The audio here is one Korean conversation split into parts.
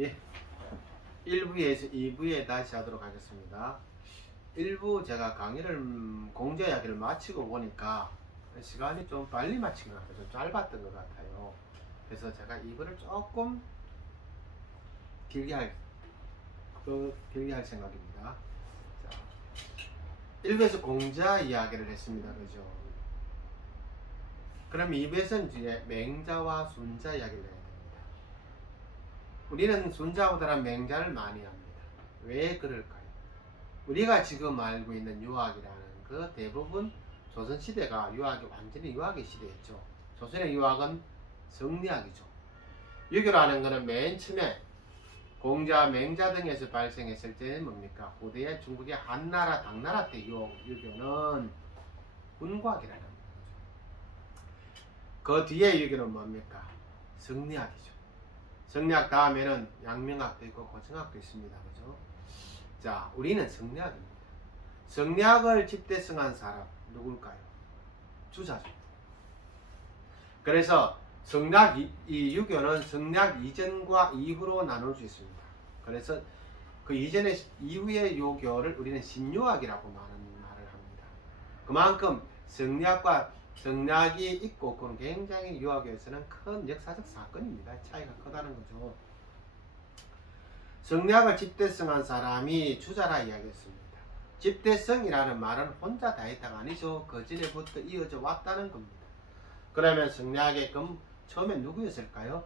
예, 1부에서 2부에 다시 하도록 하겠습니다. 1부 제가 강의를 공자 이야기를 마치고 보니까 시간이 좀 빨리 마친 것 같아요. 좀 짧았던 것 같아요. 그래서 제가 2부를 조금 길게 할 생각입니다. 자, 1부에서 공자 이야기를 했습니다. 그죠? 그럼 2부에서는 이제 맹자와 순자 이야기를 해야 됩니다. 우리는 순자보다는 맹자를 많이 합니다. 왜 그럴까요? 우리가 지금 알고 있는 유학이라는 그 대부분 조선시대가 유학이 완전히 유학의 시대였죠. 조선의 유학은 성리학이죠. 유교라는 것은 맨 처음에 공자, 맹자 등에서 발생했을 때는 뭡니까? 고대의 중국의 한나라, 당나라 때 유교는 훈과학이라는 거죠. 그 뒤에 유교는 뭡니까? 성리학이죠. 성리학 다음에는 양명학도 있고 고청학도 있습니다. 그죠? 자, 우리는 성리학입니다. 성리학을 집대성한 사람 누굴까요? 주자죠. 그래서 성리학 이 유교는 성리학 이전과 이후로 나눌 수 있습니다. 그래서 그 이후의 유교를 우리는 신유학이라고 말을 합니다. 그만큼 성리학이 있고 그건 굉장히 유학에서는 큰 역사적 사건입니다. 차이가 크다는 거죠. 성리학을 집대성한 사람이 주자라 이야기했습니다. 집대성이라는 말은 혼자 다 했다가 아니죠. 그 전에부터 이어져 왔다는 겁니다. 그러면 성리학의 처음에 누구였을까요?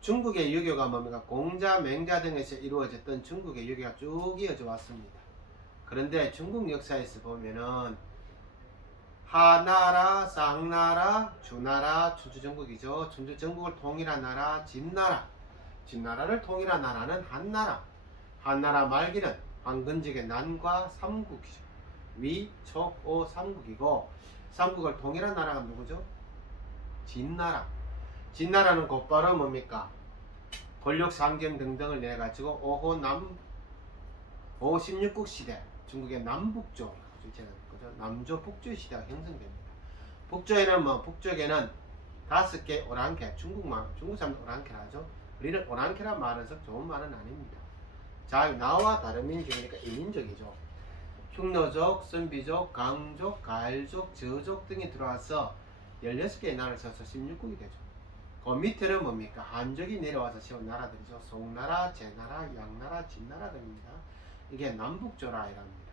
중국의 유교가 뭡니까? 공자, 맹자 등에서 이루어졌던 중국의 유교가 쭉 이어져 왔습니다. 그런데 중국 역사에서 보면은 하나라, 쌍나라, 주나라, 춘추전국이죠. 춘추전국을 통일한 나라, 진나라를 통일한 나라는 한나라. 한나라 말기는 황건적의 난과 삼국이죠. 위, 촉, 오, 삼국이고 삼국을 통일한 나라가 누구죠? 진나라. 진나라는 곧바로 뭡니까? 권력 상경 등등을 내가지고 오호 16국 시대 중국의 남북조 남조 북조 시대가 형성됩니다. 북조에는 북쪽에는 5개 오랑캐, 중국 사람 오랑캐라 하죠. 우리는 오랑캐란 말은 썩 좋은 말은 아닙니다. 자, 나와 다른 민족이니까 이민족이죠. 흉노족, 선비족, 강족, 가일족, 저족 등이 들어와서 16개의 나라를 쳐서 16국이 되죠. 그 밑에는 뭡니까? 한족이 내려와서 세운 나라들이죠. 송나라, 제나라, 양나라, 진나라 등입니다. 이게 남북조라 이랍니다.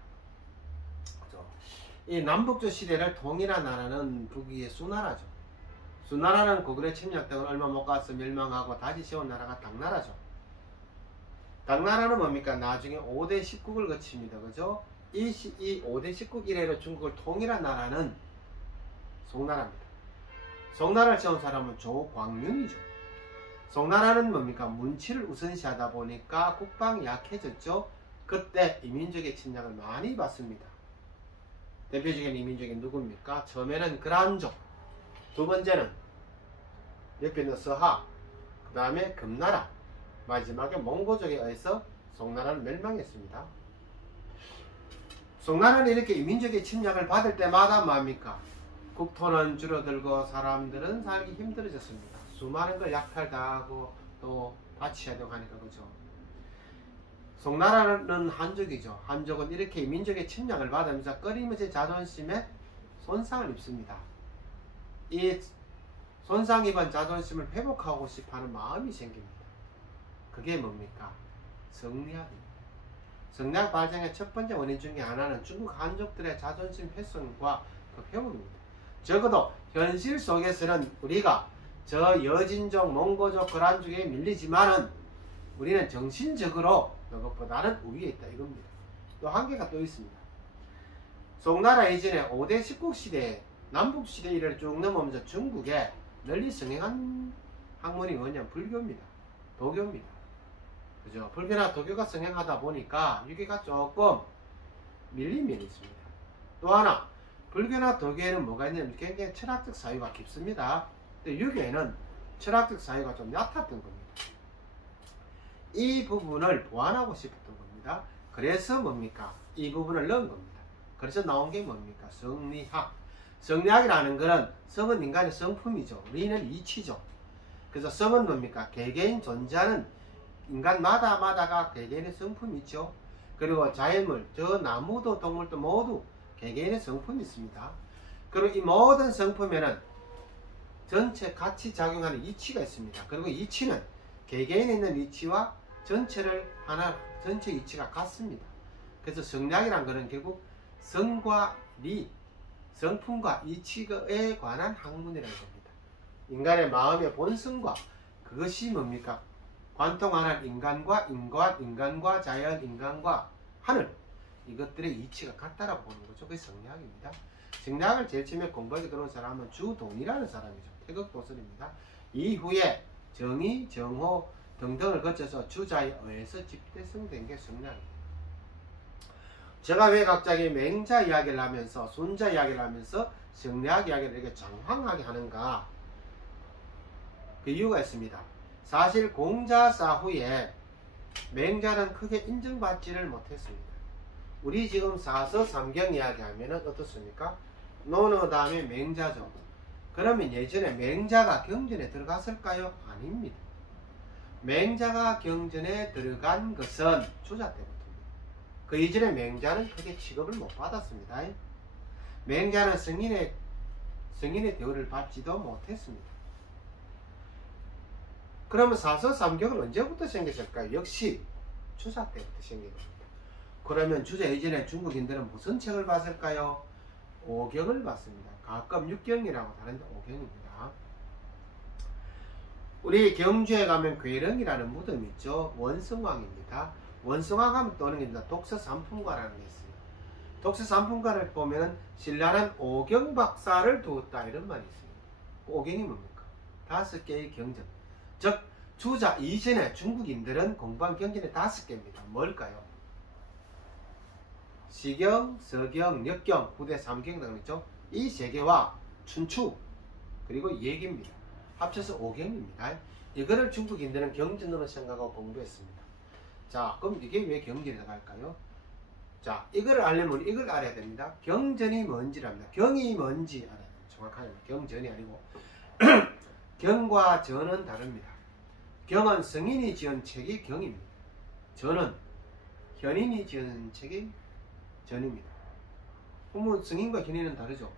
그렇죠? 이 남북조 시대를 통일한 나라는 북위의 수나라죠. 수나라는 고구려 침략 등을 얼마 못 가서 멸망하고 다시 세운 나라가 당나라죠. 당나라는 뭡니까? 나중에 5대 10국을 거칩니다. 그죠? 이 5대 10국 이래로 중국을 통일한 나라는 송나라입니다. 송나라를 세운 사람은 조광룡이죠. 송나라는 뭡니까? 문치를 우선시하다 보니까 국방이 약해졌죠. 그때 이민족의 침략을 많이 받습니다. 대표적인 이민족이 누굽니까? 처음에는 그란족, 두 번째는 옆에 있는 서하, 그 다음에 금나라, 마지막에 몽고족에 의해서 송나라는 멸망했습니다. 송나라는 이렇게 이민족의 침략을 받을 때마다 뭡니까? 국토는 줄어들고 사람들은 살기 힘들어졌습니다. 수많은 걸 약탈당하고 또 바치해야 되고 하니까 그죠. 송나라는 한족이죠. 한족은 이렇게 민족의 침략을 받으면서 끊임없이 자존심에 손상을 입습니다. 이 손상 입은 자존심을 회복하고 싶어하는 마음이 생깁니다. 그게 뭡니까? 성리학입니다. 성리학 발전의 첫 번째 원인 중에 하나는 중국 한족들의 자존심 훼손과 그 회복입니다. 적어도 현실 속에서는 우리가 저 여진족, 몽고족, 거란족에 밀리지만은 우리는 정신적으로 그것보다는 우위에 있다 이겁니다. 또 한계가 또 있습니다. 송나라 이전에 5대 10국 시대, 남북 시대 이를 쭉 넘으면서 중국에 널리 성행한 학문이 뭐냐? 불교입니다. 도교입니다. 그죠? 불교나 도교가 성행하다 보니까 유교가 조금 밀린 면이 있습니다. 또 하나, 불교나 도교에는 뭐가 있냐면 굉장히 철학적 사유가 깊습니다. 근데 유교에는 철학적 사유가 좀 얕았던 겁니다. 이 부분을 보완하고 싶었던 겁니다. 그래서 뭡니까? 이 부분을 넣은 겁니다. 그래서 나온 게 뭡니까? 성리학. 성리학이라는 것은 성은 인간의 성품이죠. 리는 이치죠. 그래서 성은 뭡니까? 개개인 존재하는 인간마다가 개개인의 성품이 있죠. 그리고 자연물, 저 나무도 동물도 모두 개개인의 성품이 있습니다. 그리고 이 모든 성품에는 전체 같이 작용하는 이치가 있습니다. 그리고 이치는 개개인에 있는 이치와 전체를 하나, 전체 이치가 같습니다. 그래서 성략이란 것은 결국 성과 리, 성품과 이치에 관한 학문이라는 겁니다. 인간의 마음의 본성과 그것이 뭡니까? 관통하는 인간과 자연, 인간과 하늘, 이것들의 이치가 같다라고 보는 거죠. 그게 성략입니다. 성략을 제일 처음에 공부하게 들어온 사람은 주돈이라는 사람이죠. 태극도선입니다. 이후에 정의, 정호 등등을 거쳐서 주자에 의해서 집대성된 게 성략입니다. 제가 왜 갑자기 맹자 이야기를 하면서 손자 이야기를 하면서 성략 이야기를 이렇게 장황하게 하는가? 그 이유가 있습니다. 사실 공자사 후에 맹자는 크게 인정받지를 못했습니다. 우리 지금 사서 삼경 이야기하면 어떻습니까? 논어 다음에 맹자죠. 그러면 예전에 맹자가 경전에 들어갔을까요? 아닙니다. 맹자가 경전에 들어간 것은 주자 때부터입니다. 그 이전에 맹자는 크게 취급을 못 받았습니다. 맹자는 성인의 대우를 받지도 못했습니다. 그러면 사서 삼경은 언제부터 생겼을까요? 역시 주자 때부터 생긴 겁니다. 그러면 주자 이전에 중국인들은 무슨 책을 봤을까요? 오경을 봤습니다. 가끔 육경이라고 하는데 오경입니다. 우리 경주에 가면 괴령이라는 무덤이 있죠. 원성왕입니다. 원성왕 하면 떠오르는 게 있습니다. 독서삼품가라는 게 있습니다. 독서삼품가를 보면 신라는 오경 박사를 두었다 이런 말이 있습니다. 오경이 뭡니까? 5개의 경전. 즉 주자 이전에 중국인들은 공부한 경전이 5개입니다. 뭘까요? 시경, 서경, 역경, 후대 3경 등 있죠. 이 3개와 춘추 그리고 예기입니다. 합쳐서 5경입니다. 이거를 중국인들은 경전으로 생각하고 공부했습니다. 자, 그럼 이게 왜 경전에 들어갈까요? 자, 이걸 알려면 이걸 알아야 됩니다. 경전이 뭔지랍니다. 경이 뭔지 알아야 됩니다. 정확하게 경전이 아니고 경과 전은 다릅니다. 경은 성인이 지은 책이 경입니다. 전은 현인이 지은 책이 전입니다. 그러면 성인과 현인은 다르죠.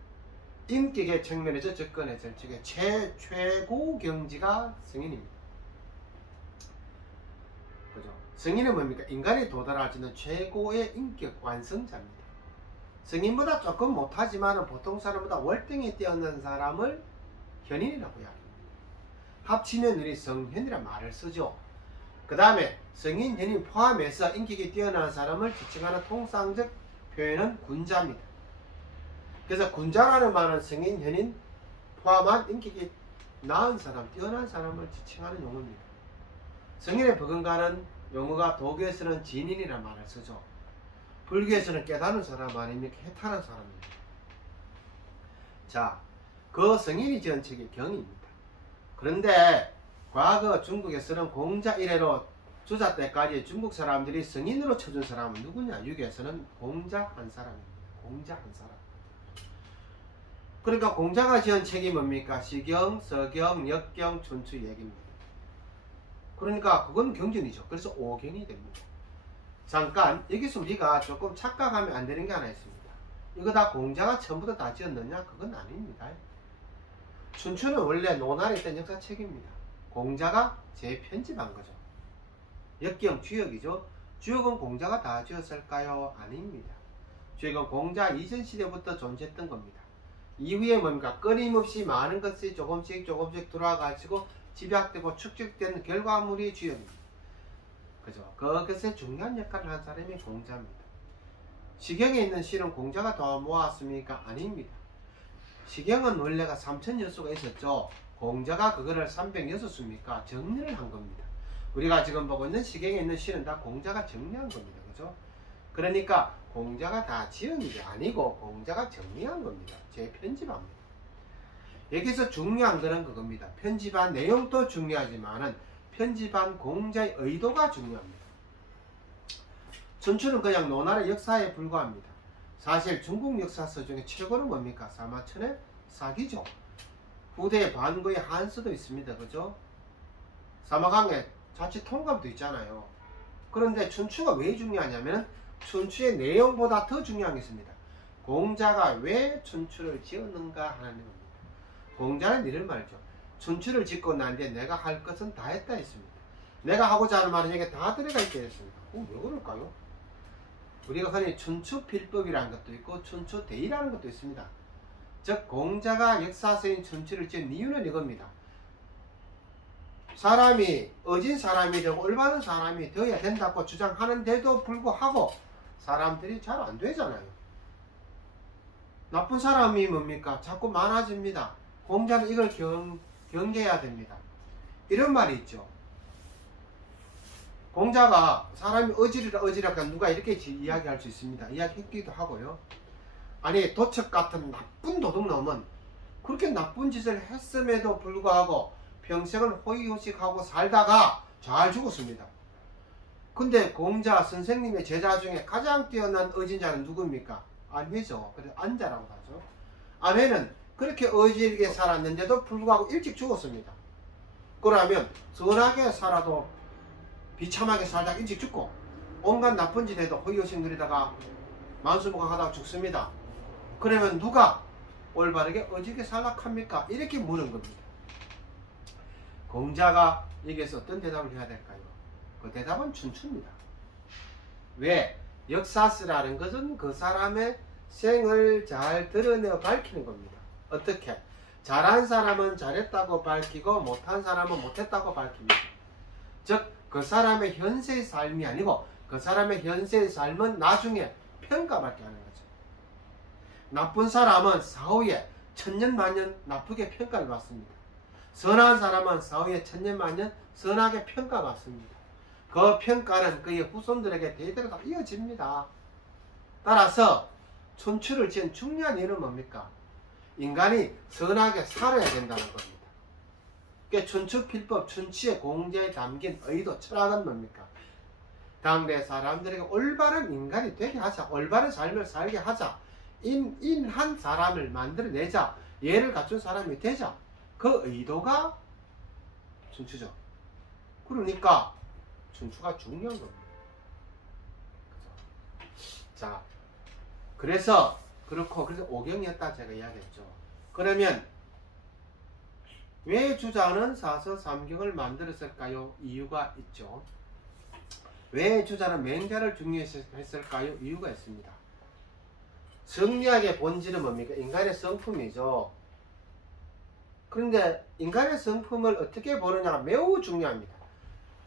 인격의 측면에서 접근했을 적에 최고 경지가 성인입니다. 그죠? 성인은 뭡니까? 인간이 도달할 수 있는 최고의 인격 완성자입니다. 성인보다 조금 못하지만 보통 사람보다 월등히 뛰어난 사람을 현인이라고 이야기합니다. 합치면 우리 성현이라는 말을 쓰죠. 그 다음에 성인, 현인 포함해서 인격이 뛰어난 사람을 지칭하는 통상적 표현은 군자입니다. 그래서 군자라는 말은 성인, 현인 포함한 인격이 나은 사람, 뛰어난 사람을 지칭하는 용어입니다. 성인의 버금가는 용어가 도교에서는 진인이라는 말을 쓰죠. 불교에서는 깨달은 사람 아닙니까? 해탈한 사람입니다. 자, 그 성인이 지은 책이 경입니다. 그런데 과거 중국에서는 공자 이래로 주자 때까지 중국 사람들이 성인으로 쳐준 사람은 누구냐? 유교에서는 공자 한 사람입니다. 공자 한 사람. 그러니까 공자가 지은 책이 뭡니까? 시경, 서경, 역경, 춘추 얘기입니다. 그러니까 그건 경전이죠. 그래서 오경이 됩니다. 잠깐 여기서 우리가 조금 착각하면 안 되는 게 하나 있습니다. 이거 다 공자가 처음부터 다 지었느냐? 그건 아닙니다. 춘추는 원래 논할에 있던 역사책입니다. 공자가 재편집한 거죠. 역경 주역이죠. 주역은 공자가 다 지었을까요? 아닙니다. 주역은 공자 이전 시대부터 존재했던 겁니다. 이후에 뭡니까? 끊임없이 많은 것이 조금씩 들어와가지고 집약되고 축적된 결과물이 주역입니다. 그죠? 그것에 중요한 역할을 한 사람이 공자입니다. 시경에 있는 시는 공자가 더 모았습니까? 아닙니다. 시경은 원래가 3000여수가 있었죠. 공자가 그거를 306수입니까? 정리를 한 겁니다. 우리가 지금 보고 있는 시경에 있는 시는 다 공자가 정리한 겁니다. 그죠? 그러니까 공자가 다 지은 게 아니고 공자가 정리한 겁니다. 재편집합니다. 여기서 중요한 거는 그겁니다. 편집한 내용도 중요하지만은 편집한 공자의 의도가 중요합니다. 춘추는 그냥 논할의 역사에 불과합니다. 사실 중국 역사서 중에 최고는 뭡니까? 사마천의 사기죠. 후대 반고의 한서도 있습니다. 그죠? 사마강의 자칫 통감도 있잖아요. 그런데 춘추가 왜 중요하냐면 춘추의 내용보다 더 중요한 게 있습니다. 공자가 왜 춘추를 지었는가 하는 겁니다. 공자는 이런 말이죠. 춘추를 짓고 난 뒤에 내가 할 것은 다 했다 했습니다. 내가 하고자 하는 말은 여기 다 들어가 있게 했습니다. 왜 그럴까요? 우리가 흔히 춘추필법이라는 것도 있고 춘추대의라는 것도 있습니다. 즉 공자가 역사서인 춘추를 지은 이유는 이겁니다. 사람이 어진 사람이 되고 올바른 사람이 되어야 된다고 주장하는데도 불구하고 사람들이 잘 안 되잖아요. 나쁜 사람이 뭡니까? 자꾸 많아집니다. 공자는 이걸 경계해야 됩니다. 이런 말이 있죠. 공자가 사람이 어지럽다 누가 이렇게 이야기할 수 있습니다. 이야기했기도 하고요. 아니 도척 같은 나쁜 도둑놈은 그렇게 나쁜 짓을 했음에도 불구하고 평생을 호의호식하고 살다가 잘 죽었습니다. 근데 공자 선생님의 제자 중에 가장 뛰어난 어진자는 누굽니까? 아니죠. 그래서 안자라고 하죠. 아내는 그렇게 어지르게 살았는데도 불구하고 일찍 죽었습니다. 그러면 선하게 살아도 비참하게 살다가 일찍 죽고 온갖 나쁜 짓 해도 호의호식 누리다가 만수무강하다가 죽습니다. 그러면 누가 올바르게 어지르게 살락합니까? 이렇게 물은 겁니다. 공자가 여기서 어떤 대답을 해야 될까요? 그 대답은 춘추입니다. 왜? 역사서라는 것은 그 사람의 생을 잘 드러내어 밝히는 겁니다. 어떻게? 잘한 사람은 잘했다고 밝히고 못한 사람은 못했다고 밝힙니다. 즉 그 사람의 현세의 삶이 아니고 그 사람의 현세의 삶은 나중에 평가받게 하는 거죠. 나쁜 사람은 사후에 천년만년 나쁘게 평가를 받습니다. 선한 사람은 사후에 천년만년 선하게 평가받습니다. 그 평가는 그의 후손들에게 대대로 다 이어집니다. 따라서 춘추를 지은 중요한 이유는 뭡니까? 인간이 선하게 살아야 된다는 겁니다. 춘추필법, 춘추의 공자에 담긴 의도, 철학은 뭡니까? 당대 사람들에게 올바른 인간이 되게 하자, 올바른 삶을 살게 하자, 인한 사람을 만들어내자, 예를 갖춘 사람이 되자. 그 의도가 춘추죠. 그러니까 춘추가 중요한 겁니다. 자, 그래서 오경이었다 제가 이야기했죠. 그러면 왜 주자는 사서 삼경을 만들었을까요? 이유가 있죠. 왜 주자는 맹자를 중요했을까요? 이유가 있습니다. 성리학의 본질은 뭡니까? 인간의 성품이죠. 그런데 인간의 성품을 어떻게 보느냐가 매우 중요합니다.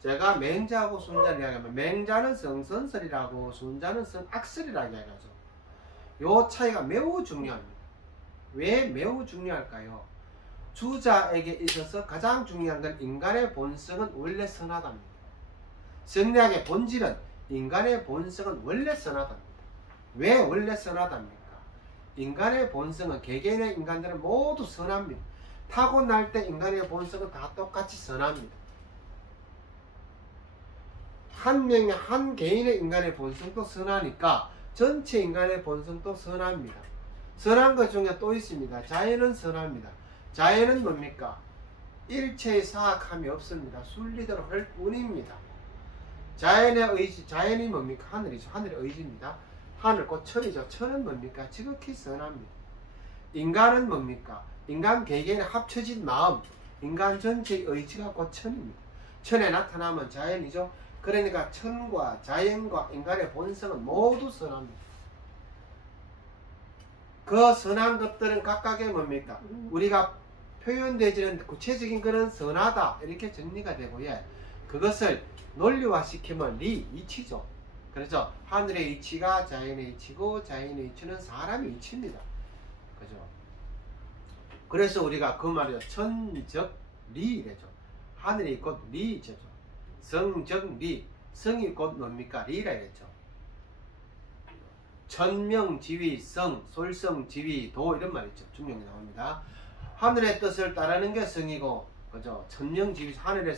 제가 맹자하고 순자를 이야기하면 맹자는 성선설이라고 순자는 성악설이라고 이야기하죠. 요 차이가 매우 중요합니다. 왜 매우 중요할까요? 주자에게 있어서 가장 중요한 건 인간의 본성은 원래 선하답니다. 성리학의 본질은 인간의 본성은 원래 선하답니다. 왜 원래 선하답니까? 인간의 본성은 개개인의 인간들은 모두 선합니다. 타고날 때 인간의 본성은 다 똑같이 선합니다. 한 개인의 인간의 본성도 선하니까 전체 인간의 본성도 선합니다. 선한 것 중에 또 있습니다. 자연은 선합니다. 자연은 뭡니까? 일체의 사악함이 없습니다. 순리대로 할 뿐입니다. 자연의 의지, 자연이 뭡니까? 하늘이죠. 하늘의 의지입니다. 하늘 곧 천이죠. 천은 뭡니까? 지극히 선합니다. 인간은 뭡니까? 인간 개개인의 합쳐진 마음, 인간 전체의 의지가 곧 천입니다. 천에 나타나면 자연이죠. 그러니까 천과 자연과 인간의 본성은 모두 선합니다. 그 선한 것들은 각각의 뭡니까? 우리가 표현되지는 구체적인 것은 선하다 이렇게 정리가 되고요. 그것을 논리화시키면 이치죠. 그래서 하늘의 이치가 자연의 이치고 자연의 이치는 사람의 이치입니다. 그죠? 그래서 우리가 그 말이죠. 천적리 이래죠. 하늘이 곧 리죠. 성적리. 성이 곧 뭡니까? 리라 이랬죠. 천명지위 성, 솔성지위 도 이런 말 있죠. 중용이 나옵니다. 하늘의 뜻을 따르는 게 성이고, 그죠? 천명지위 하늘의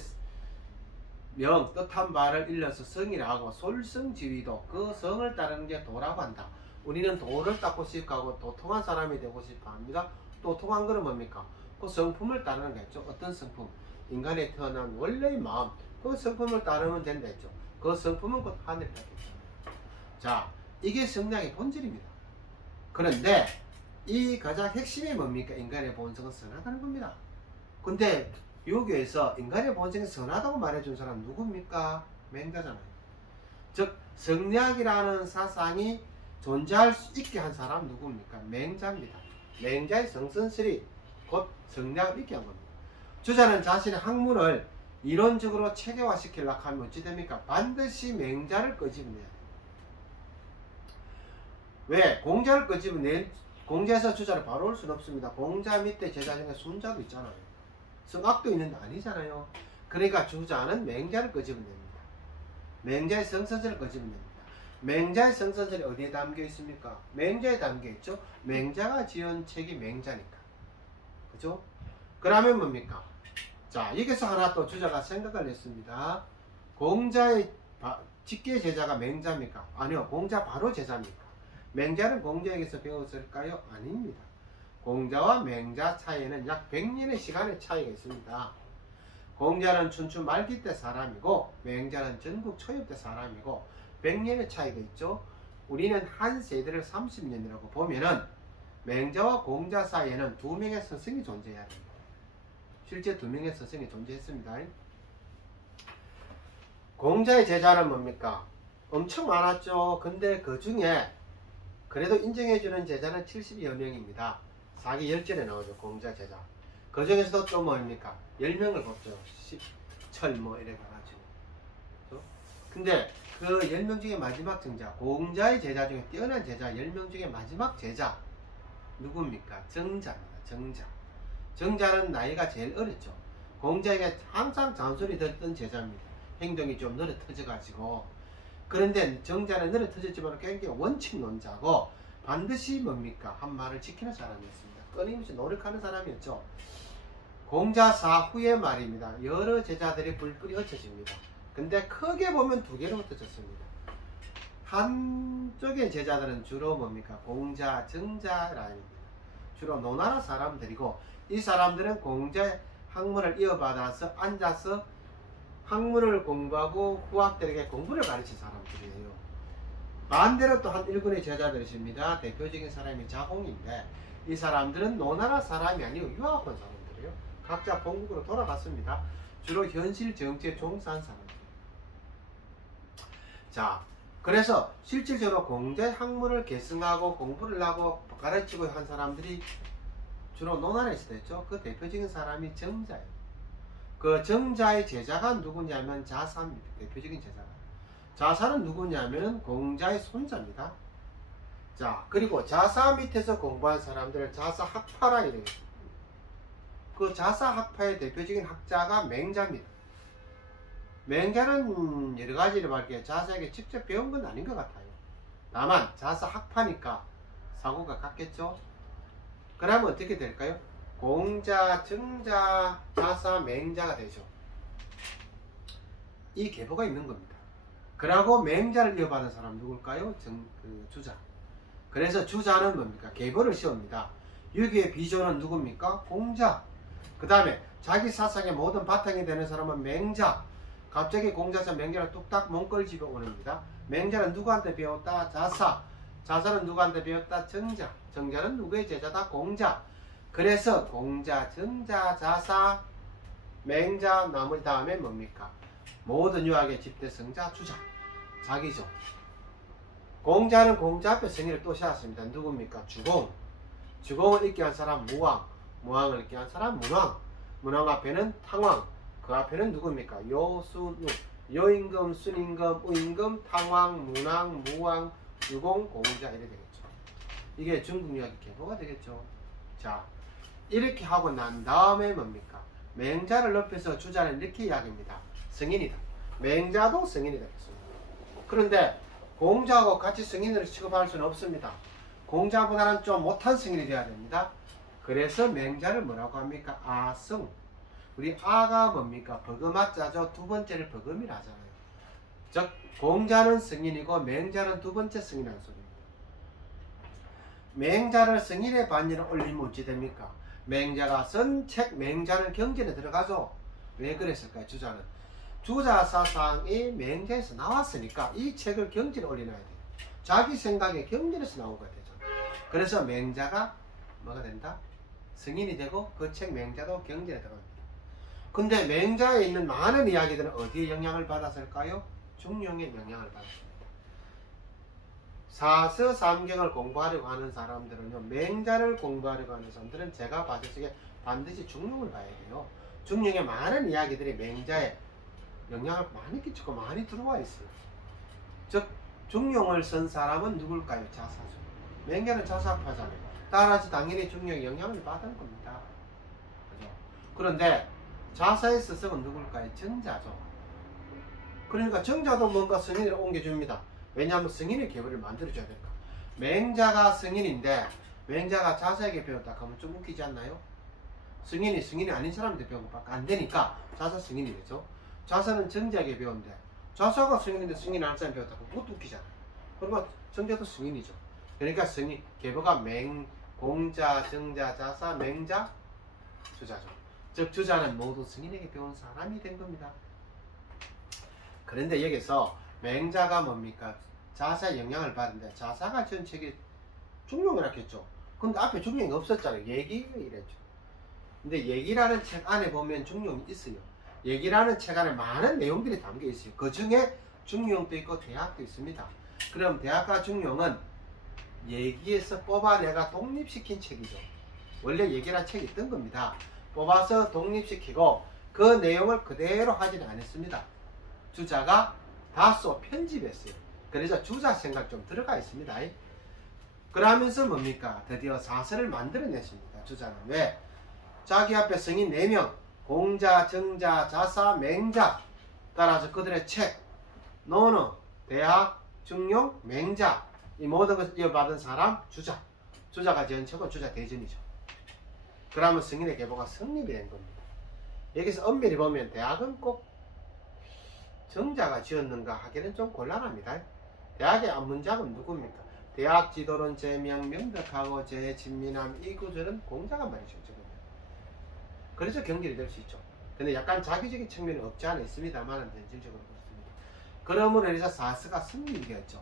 명 뜻한 바를 일러서 성이라 하고, 솔성지위도 그 성을 따르는 게 도라고 한다. 우리는 도를 닦고 싶어하고 도통한 사람이 되고 싶어 합니다. 도통한 것은 뭡니까? 그 성품을 따르는 거겠죠. 어떤 성품? 인간에 태어난 원래의 마음, 그 성품을 따르면 된다 했죠. 그 성품은 곧 하늘이다 했죠. 자, 이게 성량의 본질입니다. 그런데 이 가장 핵심이 뭡니까? 인간의 본성은 선하다는 겁니다. 근데 유교에서 인간의 본성이 선하다고 말해준 사람 누굽니까? 맹자잖아요. 즉 성략이라는 사상이 존재할 수 있게 한 사람 누굽니까? 맹자입니다. 맹자의 성선설이 곧 성략을 있게 한 겁니다. 주자는 자신의 학문을 이론적으로 체계화시키려고 하면 어찌 됩니까? 반드시 맹자를 끄집어내야 돼요. 왜? 공자를 끄집어낼, 공자에서 주자를 바로 올 수는 없습니다. 공자 밑에 제자 중에 순자도 있잖아요. 성악도 있는데 아니잖아요. 그러니까 주자는 맹자를 끄집어냅니다. 맹자의 성선설을 끄집어냅니다. 맹자의 성선설이 어디에 담겨 있습니까? 맹자에 담겨 있죠. 맹자가 지은 책이 맹자니까. 그죠? 그러면 뭡니까? 자, 여기서 하나 또 주자가 생각을 했습니다. 공자의 직계 제자가 맹자입니까? 아니요. 공자 바로 제자입니까? 맹자는 공자에게서 배웠을까요? 아닙니다. 공자와 맹자 차이에는 약 100년의 시간의 차이가 있습니다. 공자는 춘추 말기 때 사람이고 맹자는 전국 초엽 때 사람이고 100년의 차이가 있죠. 우리는 한 세대를 30년이라고 보면은 맹자와 공자 사이에는 2명의 스승이 존재해야 됩니다. 실제 2명의 스승이 존재했습니다. 공자의 제자는 뭡니까? 엄청 많았죠. 근데 그 중에 그래도 인정해주는 제자는 70여 명입니다. 사기 10절에 나오죠. 공자 제자. 그 중에서도 좀 뭡니까? 10명을 뽑죠. 철 뭐 이래 가지고. 근데 그 10명 중에 마지막 정자, 공자의 제자 중에 뛰어난 제자 10명 중에 마지막 제자 누굽니까? 정자입니다. 정자. 정자는 나이가 제일 어렸죠. 공자에게 항상 잔소리 듣던 제자입니다. 행동이 좀 늘어 터져가지고. 그런데 정자는 늘어 터졌지만 굉장히 원칙론자고 반드시 뭡니까? 한 말을 지키는 사람이었습니다. 끊임없이 노력하는 사람이었죠. 공자사 후에 말입니다. 여러 제자들이 불뿔이 흩어집니다. 근데 크게 보면 2개로 흩어졌습니다. 한쪽의 제자들은 주로 뭡니까? 공자, 정자라입니다. 주로 노나라 사람들이고 이 사람들은 공자의 학문을 이어받아서 앉아서 학문을 공부하고 후학들에게 공부를 가르친 사람들이에요. 반대로 또 한 1군의 제자들이십니다. 대표적인 사람이 자홍인데 이 사람들은 노나라 사람이 아니고 유학 온 사람들이에요. 각자 본국으로 돌아갔습니다. 주로 현실 정치에 종사한 사람들. 자, 그래서 실질적으로 공자의 학문을 계승하고 공부를 하고 가르치고 한 사람들이 주로 노나라에 있었죠. 그 대표적인 사람이 정자예요. 그 정자의 제자가 누구냐면 자사입니다. 대표적인 제자가. 자사는 누구냐면 공자의 손자입니다. 자, 그리고 자사 밑에서 공부한 사람들을 자사학파라 이래요. 그 자사학파의 대표적인 학자가 맹자입니다. 맹자는 여러 가지를 밝게 자사에게 직접 배운 건 아닌 것 같아요. 다만 자사학파니까 사고가 같겠죠. 그러면 어떻게 될까요? 공자, 정자, 자사, 맹자가 되죠. 이 계보가 있는 겁니다. 그러고 맹자를 이어받은 사람 누굴까요? 주자. 그래서 주자는 뭡니까? 계보를 씌웁니다. 유교의 비조는 누굽니까? 공자. 그 다음에 자기 사상의 모든 바탕이 되는 사람은 맹자. 갑자기 공자에서 맹자를 뚝딱 몸걸 집어오릅니다. 맹자는 누구한테 배웠다? 자사. 자사는 누구한테 배웠다? 정자. 정자는 누구의 제자다? 공자. 그래서 공자, 정자, 자사, 맹자, 나머지 다음에 뭡니까? 모든 유학의 집대성자, 주자. 자기죠. 공자는 공자 앞에 성의를 또 세웠습니다. 누굽니까? 주공. 주공을 읽게 한 사람 무왕. 무왕을 읽게 한 사람 문왕. 문왕 앞에는 탕왕. 그 앞에는 누굽니까? 요순우. 여임금, 순임금, 우임금, 탕왕, 문왕, 무왕, 주공, 공자 이래 되겠죠. 이게 중국 유학의 계보가 되겠죠. 자, 이렇게 하고 난 다음에 뭡니까? 맹자를 높여서 주자는 이렇게 이야기합니다. 성인이다. 맹자도 성인이 되겠습니다. 그런데 공자하고 같이 성인을 취급할 수는 없습니다. 공자보다는 좀 못한 성인이 되어야 됩니다. 그래서 맹자를 뭐라고 합니까? 아성. 우리 아가 뭡니까? 버금아자죠. 두 번째를 버금이라 하잖아요. 즉 공자는 성인이고 맹자는 두 번째 성인이라는 소리입니다. 맹자를 성인의 반열에 올리면 어찌 됩니까? 맹자가 쓴 책 맹자는 경전에 들어가죠. 왜 그랬을까요? 주자는 주자 사상이 맹자에서 나왔으니까 이 책을 경전에 올려놔야 돼요. 자기 생각에 경전에서 나온 거가 되죠. 그래서 맹자가 뭐가 된다? 승인이 되고 그 책 맹자도 경전에 들어갑니다. 근데 맹자에 있는 많은 이야기들은 어디에 영향을 받았을까요? 중용의 영향을 받았습니다. 사서삼경을 공부하려고 하는 사람들은요, 맹자를 공부하려고 하는 사람들은 제가 봤을 적에 반드시 중용을 봐야 돼요. 중용의 많은 이야기들이 맹자에 영향을 많이 끼치고 많이 들어와 있어요. 즉 중용을 쓴 사람은 누굴까요? 자사죠. 맹자는 자사파잖아요. 따라서 당연히 중용의 영향을 받은 겁니다. 그죠? 그런데 자사의 스승은 누굴까요? 정자죠. 그러니까 정자도 뭔가 승인을 옮겨줍니다. 왜냐하면 승인의 계보를 만들어줘야 되니까. 맹자가 승인인데 맹자가 자사에게 배웠다 하면 좀 웃기지 않나요? 승인이 아닌 사람한테 배운 것밖에 안 되니까 자사 승인이 되죠. 자사는 정자에게 배웠는데 자사가 승인인데 승인 안 사람 배웠다고 그것도 웃기잖아요. 그러니까 정자도 승인이죠. 그러니까 승인 계보가 공자, 정자, 자사, 맹자, 주자죠. 즉 주자는 모두 승인에게 배운 사람이 된 겁니다. 그런데 여기서 맹자가 뭡니까? 자사의 영향을 받는데 자사가 전 책이 중용이라고 했죠. 근데 앞에 중용이 없었잖아요. 얘기가 이랬죠. 근데 얘기라는 책 안에 보면 중용이 있어요. 얘기라는 책 안에 많은 내용들이 담겨 있어요. 그 중에 중용도 있고 대학도 있습니다. 그럼 대학과 중용은 얘기에서 뽑아내가 독립시킨 책이죠. 원래 얘기라는 책이 있던 겁니다. 뽑아서 독립시키고 그 내용을 그대로 하지는 않았습니다. 주자가 다소 편집했어요. 그래서 주자 생각 좀 들어가 있습니다. 그러면서 뭡니까? 드디어 사설을 만들어냈습니다. 주자는 왜? 자기 앞에 성인 4명 공자, 정자, 자사, 맹자 따라서 그들의 책 논어, 대학, 중용, 맹자 이 모든 것을 이어받은 사람 주자. 주자가 지은 책은 주자 대전이죠. 그러면 성인의 계보가 성립이 된 겁니다. 여기서 엄밀히 보면 대학은 꼭 정자가 지었는가 하기는 좀 곤란합니다. 대학의 앞문장은 누굽니까? 대학 지도론 제명 명백하고 제진미남 이 구절은 공자가 말이죠. 지금. 그래서 경질이 될 수 있죠. 근데 약간 자기적인 측면이 없지 않아 있습니다만 현실적으로 그렇습니다. 그러므로 인해서 사서가 성립이 되었죠.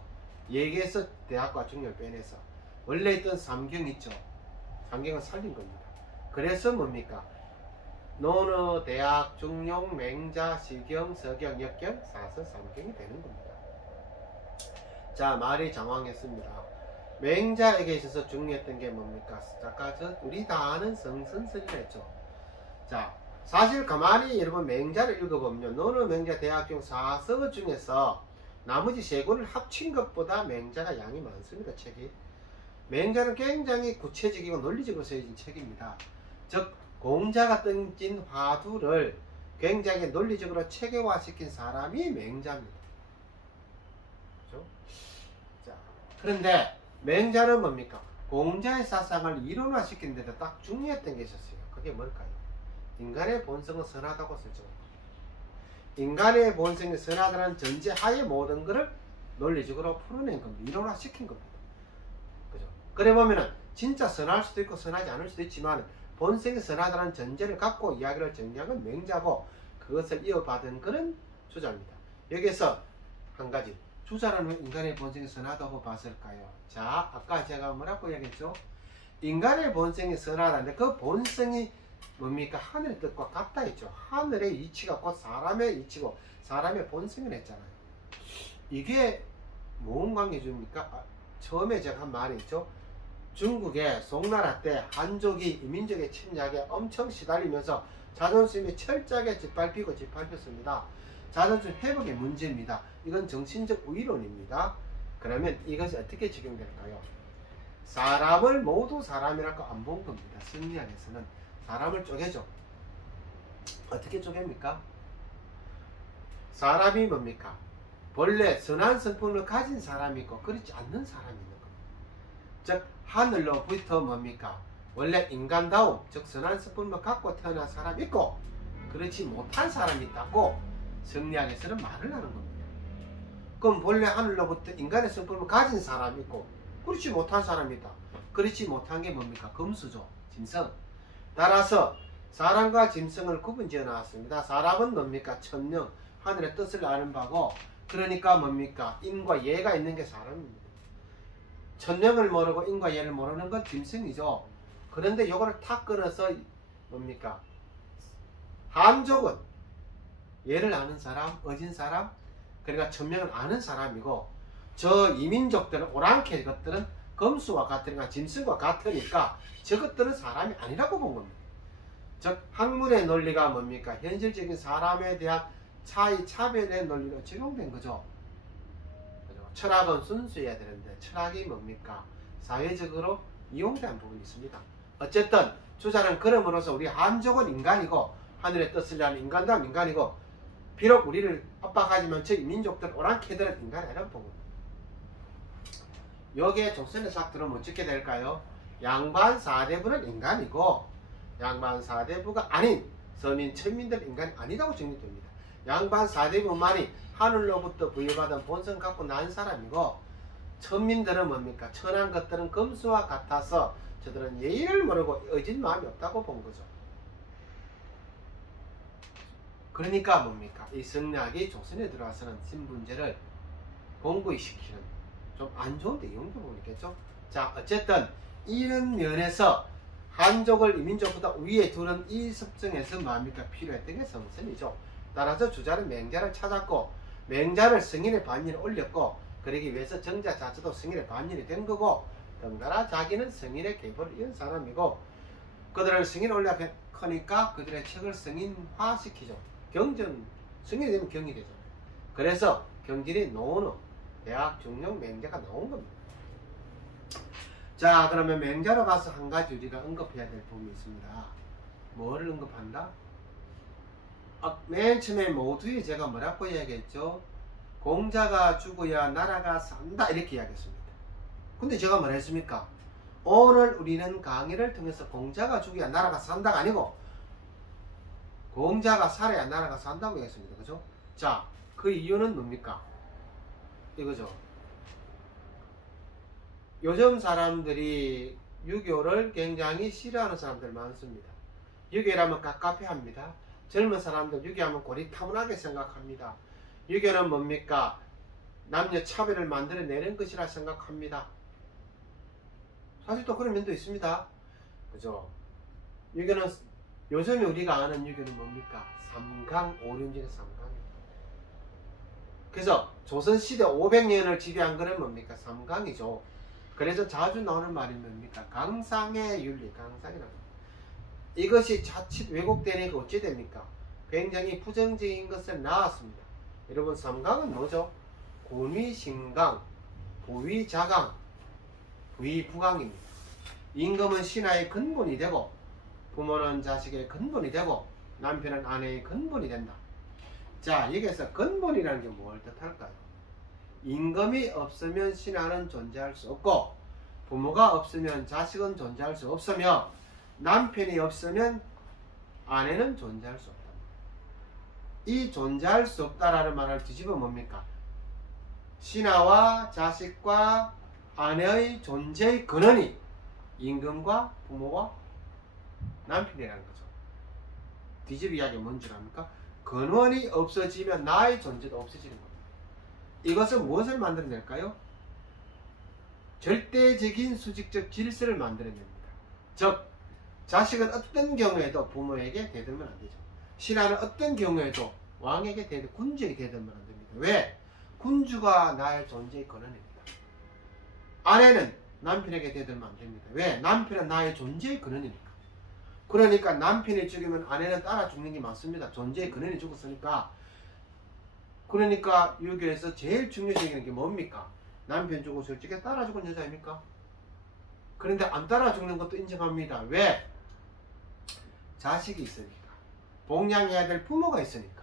얘기에서 대학과 중용을 빼내서 원래 있던 삼경 있죠. 삼경은 살린 겁니다. 그래서 뭡니까? 논어, 대학, 중용, 맹자, 시경, 서경, 역경, 사서, 삼경이 되는 겁니다. 자, 말이 장황했습니다. 맹자에게 있어서 중요했던 게 뭡니까? 아까 우리 다 아는 성선설이라 했죠. 자, 사실 가만히 여러분 맹자를 읽어보면 논어, 맹자, 대학 중 사서 중에서 나머지 3권을 합친 것보다 맹자가 양이 많습니다. 책이. 맹자는 굉장히 구체적이고 논리적으로 쓰여진 책입니다. 즉 공자가 던진 화두를 굉장히 논리적으로 체계화시킨 사람이 맹자입니다. 그렇죠? 자, 그런데 맹자는 뭡니까? 공자의 사상을 이론화시키는 데도 딱 중요했던 게 있었어요. 그게 뭘까요? 인간의 본성은 선하다고 쓰죠. 인간의 본성이 선하다는 전제하에 모든 것을 논리적으로 풀어낸 겁니다. 이론화시킨 겁니다. 그죠? 그래 보면은 진짜 선할 수도 있고 선하지 않을 수도 있지만 본성이 선하다는 전제를 갖고 이야기를 정리한 건 맹자고 그것을 이어받은 그런 주자입니다. 여기서 한 가지 주자라는 인간의 본성이 선하다고 봤을까요? 자, 아까 제가 뭐라고 이야기했죠? 인간의 본성이 선하다는데 그 본성이 뭡니까? 하늘의 뜻과 같다 했죠. 하늘의 이치가 곧 사람의 이치고 사람의 본성을 했잖아요. 이게 뭔 관계줍니까? 처음에 제가 한 말이 있죠. 중국의 송나라 때 한족이 이민족의 침략에 엄청 시달리면서 자존심이 철저하게 짓밟혔습니다. 자존심 회복의 문제입니다. 이건 정신적 우위론입니다. 그러면 이것이 어떻게 적용될까요? 사람을 모두 사람이라고 안 본 겁니다. 승리안에서는 사람을 쪼개죠. 어떻게 쪼갭니까? 사람이 뭡니까? 본래 선한 성품을 가진 사람이 있고 그렇지 않는 사람이 있는 겁니다. 즉 하늘로부터 뭡니까? 원래 인간다움, 즉 선한 성품을 갖고 태어난 사람이 있고 그렇지 못한 사람이 있다고 성리학에서는 말을 하는 겁니다. 그럼 본래 하늘로부터 인간의 성품을 가진 사람이 있고 그렇지 못한 사람이 있다. 그렇지 못한 게 뭡니까? 금수죠. 짐승. 따라서 사람과 짐승을 구분지어 나왔습니다. 사람은 뭡니까? 천명, 하늘의 뜻을 아는 바고, 그러니까 뭡니까? 인과 예가 있는 게 사람입니다. 천명을 모르고 인과 예를 모르는 건 짐승이죠. 그런데 이거를 탁 끊어서 뭡니까? 한족은 예를 아는 사람, 어진 사람, 그러니까 천명을 아는 사람이고, 저 이민족들은 오랑캐 것들은 검수와 같으니까 짐승과 같으니까 저것들은 사람이 아니라고 본 겁니다. 즉 학문의 논리가 뭡니까? 현실적인 사람에 대한 차이, 차별의 논리로 적용된 거죠. 철학은 순수해야 되는데 철학이 뭡니까? 사회적으로 이용된 부분이 있습니다. 어쨌든 주자는 그럼으로써 우리 한족은 인간이고 하늘의 뜻을 아는 인간도 인간이고, 비록 우리를 압박하지만 저희 민족들 오랑캐들은 인간이 아니라고 본 겁니다. 여기에 조선의 싹 들으면 어떻게 될까요? 양반 사대부는 인간이고 양반 사대부가 아닌 서민 천민들 인간이 아니라고 정리됩니다. 양반 사대부만이 하늘로부터 부여받은 본성 갖고 난 사람이고, 천민들은 뭡니까? 천한 것들은 검수와 같아서 저들은 예의를 모르고 어진 마음이 없다고 본 거죠. 그러니까 뭡니까? 이 성리학이 조선에 들어와서는 신분제를 공고시키는 좀 안 좋은 내용도 보이겠죠. 자, 어쨌든 이런 면에서 한족을 이민족보다 위에 두는 이 습성에서 뭡니까? 필요했던 게 성선이죠. 따라서 주자는 맹자를 찾았고, 맹자를 승인의 반열에 올렸고, 그러기 위해서 정자 자체도 승인의 반열이 된 거고, 덩달아 자기는 승인의 계보를 이은 사람이고, 그들을 승인에 올려놓으니까 그들의 책을 승인화시키죠. 경전, 승인이 되면 경이 되잖아요. 그래서 경진이 노는 대학 중용 맹자가 나온 겁니다. 자, 그러면 맹자로 봐서 한 가지 우리가 언급해야 될 부분이 있습니다. 뭐를 언급한다? 맨 처음에 모두에 제가 뭐라고 이야기했죠? 공자가 죽어야 나라가 산다 이렇게 이야기했습니다. 근데 제가 뭐라 했습니까? 오늘 우리는 강의를 통해서 공자가 죽어야 나라가 산다가 아니고 공자가 살아야 나라가 산다고 했습니다. 그죠? 자, 그 이유는 뭡니까? 이거죠. 요즘 사람들이 유교를 굉장히 싫어하는 사람들 많습니다. 유교라면 깝깝해합니다. 젊은 사람들 유교하면 고리타분하게 생각합니다. 유교는 뭡니까? 남녀 차별을 만들어내는 것이라 생각합니다. 사실 또 그런 면도 있습니다. 그죠? 유교는 요즘에 우리가 아는 유교는 뭡니까? 삼강 오륜 중에 삼강입니다. 그래서 조선시대 500년을 지배한 것은 뭡니까? 삼강이죠. 그래서 자주 나오는 말이 뭡니까? 강상의 윤리, 강상이라고. 이것이 자칫 왜곡되니까 어찌 됩니까? 굉장히 부정적인 것을 낳았습니다. 여러분, 삼강은 뭐죠? 군위신강, 부위자강, 부위부강입니다. 임금은 신하의 근본이 되고, 부모는 자식의 근본이 되고, 남편은 아내의 근본이 된다. 자, 여기서 근본이라는 게 뭘 뜻할까요? 임금이 없으면 신하는 존재할 수 없고, 부모가 없으면 자식은 존재할 수 없으며, 남편이 없으면 아내는 존재할 수 없다. 이 존재할 수 없다라는 말을 뒤집어 뭡니까? 신하와 자식과 아내의 존재의 근원이 임금과 부모와 남편이라는 거죠. 뒤집어 이야기가 뭔 줄 압니까? 근원이 없어지면 나의 존재도 없어지는 겁니다. 이것은 무엇을 만들어낼까요? 절대적인 수직적 질서를 만들어냅니다. 즉, 자식은 어떤 경우에도 부모에게 대들면 안 되죠. 신하는 어떤 경우에도 왕에게 대들, 군주에게 대들면 안 됩니다. 왜? 군주가 나의 존재의 근원입니다. 아내는 남편에게 대들면 안 됩니다. 왜? 남편은 나의 존재의 근원이니까. 그러니까 남편이 죽으면 아내는 따라 죽는 게 맞습니다. 존재의 근원이 죽었으니까. 그러니까 유교에서 제일 중요시 게 뭡니까? 남편 죽고 솔직히 따라 죽은 여자입니까? 그런데 안 따라 죽는 것도 인정합니다. 왜? 자식이 있으니까. 봉양해야 될 부모가 있으니까.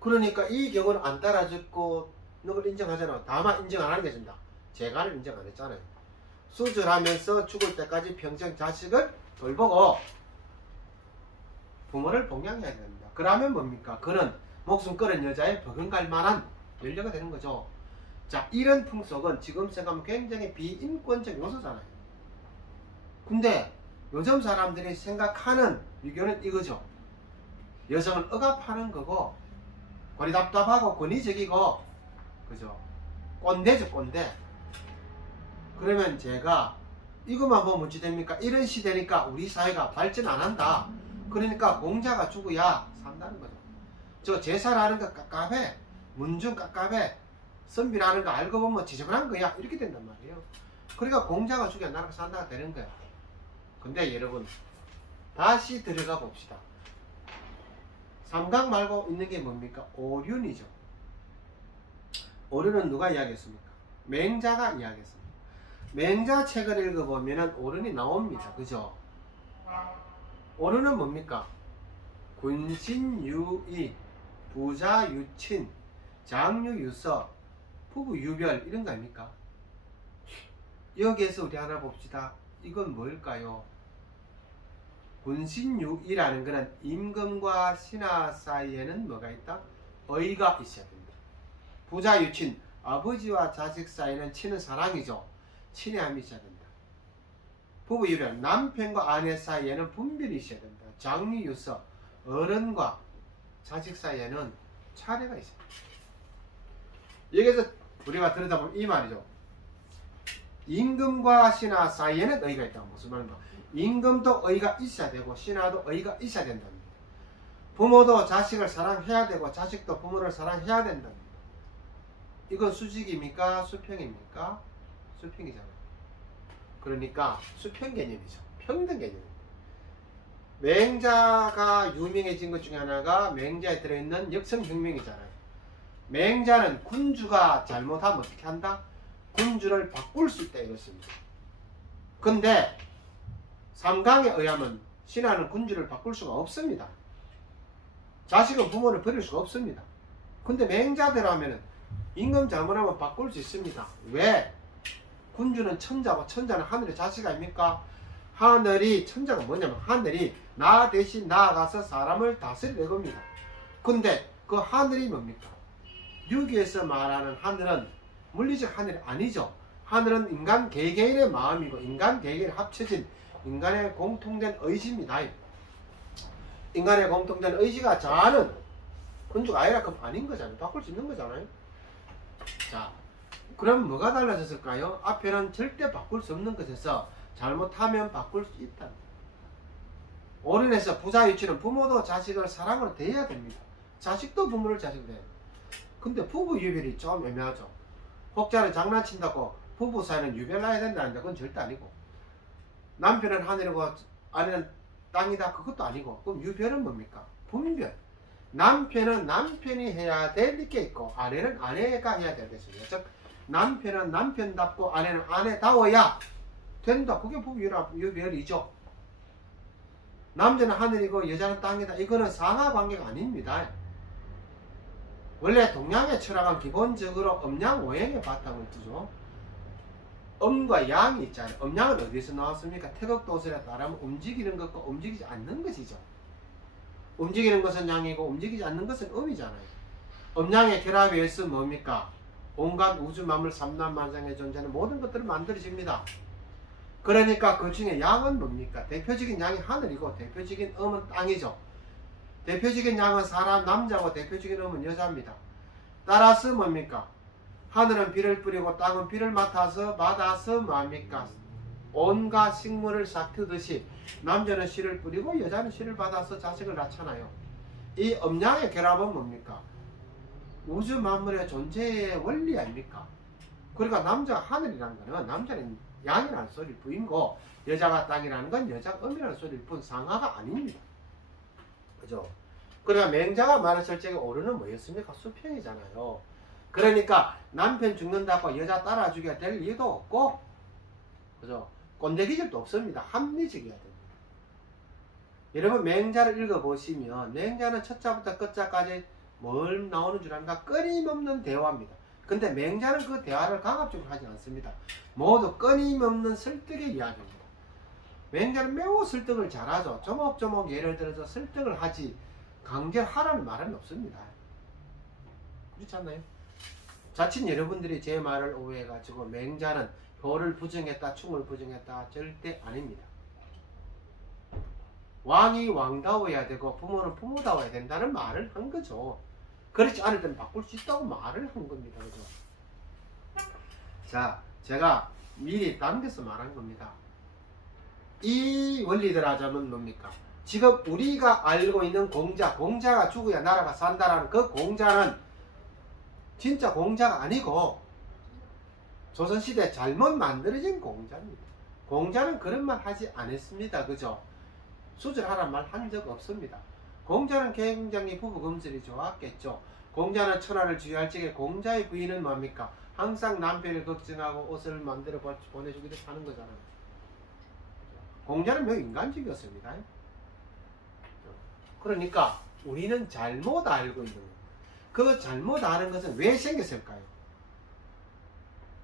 그러니까 이 경우는 안 따라 죽고 는 걸 인정하잖아. 다만 인정 안 하는 게 있습니다. 재간을 인정 안 했잖아요. 수술하면서 죽을 때까지 평생 자식을 돌보고 부모를 봉양해야 됩니다. 그러면 뭡니까? 그는 목숨 끊은 여자의 버금갈 만한 연료가 되는 거죠. 자, 이런 풍속은 지금 생각하면 굉장히 비인권적 요소잖아요. 근데 요즘 사람들이 생각하는 유교는 이거죠. 여성을 억압하는 거고 권리 답답하고 권위적이고, 그죠? 꼰대죠, 꼰대. 그러면 제가 이것만 보면 어찌 됩니까? 이런 시대니까 우리 사회가 발전 안 한다. 그러니까 공자가 죽어야 산다는 거죠. 저 제사라는 거 깝깝해. 문중 깝깝해. 선비라는 거 알고 보면 지저분한 거야. 이렇게 된단 말이에요. 그러니까 공자가 죽여야 나라가 산다가 되는 거야. 근데 여러분, 다시 들어가 봅시다. 삼각 말고 있는 게 뭡니까? 오륜이죠. 오륜은 누가 이야기했습니까? 맹자가 이야기했습니다. 맹자 책을 읽어보면 오륜이 나옵니다. 그죠? 오륜은 뭡니까? 군신유의, 부자유친, 장유유서, 부부유별 이런 거 아닙니까? 여기에서 우리 하나 봅시다. 이건 뭘까요? 군신유의라는 것은 임금과 신하 사이에는 뭐가 있다? 의가 있어야 됩니다. 부자유친, 아버지와 자식 사이는 친한 사랑이죠. 친애함이 있어야 된다. 부부유별, 남편과 아내 사이에는 분별이 있어야 된다. 장유유서, 어른과 자식 사이에는 차례가 있어야 된다. 여기서 우리가 들여다보면 이 말이죠. 임금과 신하 사이에는 의가 있다. 무슨 말인가? 임금도 의가 있어야 되고 신하도 의가 있어야 된답니다. 부모도 자식을 사랑해야 되고 자식도 부모를 사랑해야 된답니다. 이건 수직입니까? 수평입니까? 수평이잖아요. 그러니까 수평 개념이죠. 평등 개념입니다. 맹자가 유명해진 것 중에 하나가 맹자에 들어있는 역성혁명이잖아요. 맹자는 군주가 잘못하면 어떻게 한다? 군주를 바꿀 수 있다 이렇습니다. 근데 삼강에 의하면 신하는 군주를 바꿀 수가 없습니다. 자식은 부모를 버릴 수가 없습니다. 근데 맹자대로 하면은 임금 잘못하면 바꿀 수 있습니다. 왜? 군주는 천자고 천자는 하늘의 자식 아닙니까? 하늘이, 천자가 뭐냐면 하늘이 나 대신 나아가서 사람을 다스리는 겁니다. 근데 그 하늘이 뭡니까? 유기에서 말하는 하늘은 물리적 하늘이 아니죠. 하늘은 인간 개개인의 마음이고 인간 개개인이 합쳐진 인간의 공통된 의지입니다. 인간의 공통된 의지가 자아는 군주가 아니라 그럼 아닌 거잖아요. 바꿀 수 있는 거잖아요. 자, 그럼 뭐가 달라졌을까요? 앞에는 절대 바꿀 수 없는 것에서 잘못하면 바꿀 수 있다. 오륜에서 부자유치는 부모도 자식을 사랑으로 대해야 됩니다. 자식도 부모를 자식으로 대해야 됩니다. 근데 부부 유별이 좀 애매하죠. 혹자는 장난친다고 부부 사이는 유별나야 된다는데 그건 절대 아니고, 남편은 하늘이고 아내는 땅이다 그것도 아니고, 그럼 유별은 뭡니까? 분별. 남편은 남편이 해야 될 게 있고 아내는 아내가 해야 될 게 있습니다. 즉 남편은 남편답고 아내는 아내다워야 된다. 그게 부부 유별이죠. 남자는 하늘이고 여자는 땅이다. 이거는 상하관계가 아닙니다. 원래 동양의 철학은 기본적으로 음양오행의 바탕을 두죠. 음과 양이 있잖아요. 음양은 어디서 나왔습니까? 태극도설에 따르면 움직이는 것과 움직이지 않는 것이죠. 움직이는 것은 양이고 움직이지 않는 것은 음이잖아요. 음양의 결합에 의해서 뭡니까? 온갖 우주 만물 삼란만상에 존재하는 모든 것들을 만들어집니다. 그러니까 그 중에 양은 뭡니까? 대표적인 양이 하늘이고 대표적인 음은 땅이죠. 대표적인 양은 사람 남자고 대표적인 음은 여자입니다. 따라서 뭡니까? 하늘은 비를 뿌리고 땅은 비를 받아서 뭐합니까? 온갖 식물을 삭히듯이 남자는 씨를 뿌리고 여자는 씨를 받아서 자식을 낳잖아요. 이 음양의 결합은 뭡니까? 우주 만물의 존재의 원리 아닙니까? 그러니까 남자가 하늘이라는 거는 남자는 양이라는 소리를 부인고 여자가 땅이라는 건 여자가 음이라는 소리를 부인 상하가 아닙니다. 그죠? 그러니까 맹자가 말했을 적에 오류는 뭐였습니까? 수평이잖아요. 그러니까 남편 죽는다고 여자 따라 죽여야 될 이유도 없고, 그죠? 꼰대 기질도 없습니다. 합리적이어야 됩니다. 여러분 맹자를 읽어보시면 맹자는 첫자부터 끝자까지 뭘 나오는 줄 압니까? 끊임없는 대화입니다. 근데 맹자는 그 대화를 강압적으로 하지 않습니다. 모두 끊임없는 설득의 이야기입니다. 맹자는 매우 설득을 잘하죠. 조목조목 예를 들어서 설득을 하지 강제하라는 말은 없습니다. 그렇지 않나요? 자칫 여러분들이 제 말을 오해해가지고 맹자는 효를 부정했다, 충을 부정했다 절대 아닙니다. 왕이 왕다워야 되고 부모는 부모다워야 된다는 말을 한 거죠. 그렇지 않을 때는 바꿀 수 있다고 말을 한 겁니다. 그죠? 자, 제가 미리 당겨서 말한 겁니다. 이 원리들 하자면 뭡니까? 지금 우리가 알고 있는 공자가 죽어야 나라가 산다라는 그 공자는 진짜 공자가 아니고 조선시대 잘못 만들어진 공자입니다. 공자는 그런 말 하지 않았습니다. 그죠? 수절하란 말 한 적 없습니다. 공자는 굉장히 부부금슬이 좋았겠죠. 공자는 천하를 주유할 적에 공자의 부인은 뭡니까? 항상 남편을 걱정하고 옷을 만들어 보내주기도 하는 거잖아요. 공자는 매우 인간적이었습니다. 그러니까 우리는 잘못 알고 있는 거예요. 그 잘못 아는 것은 왜 생겼을까요?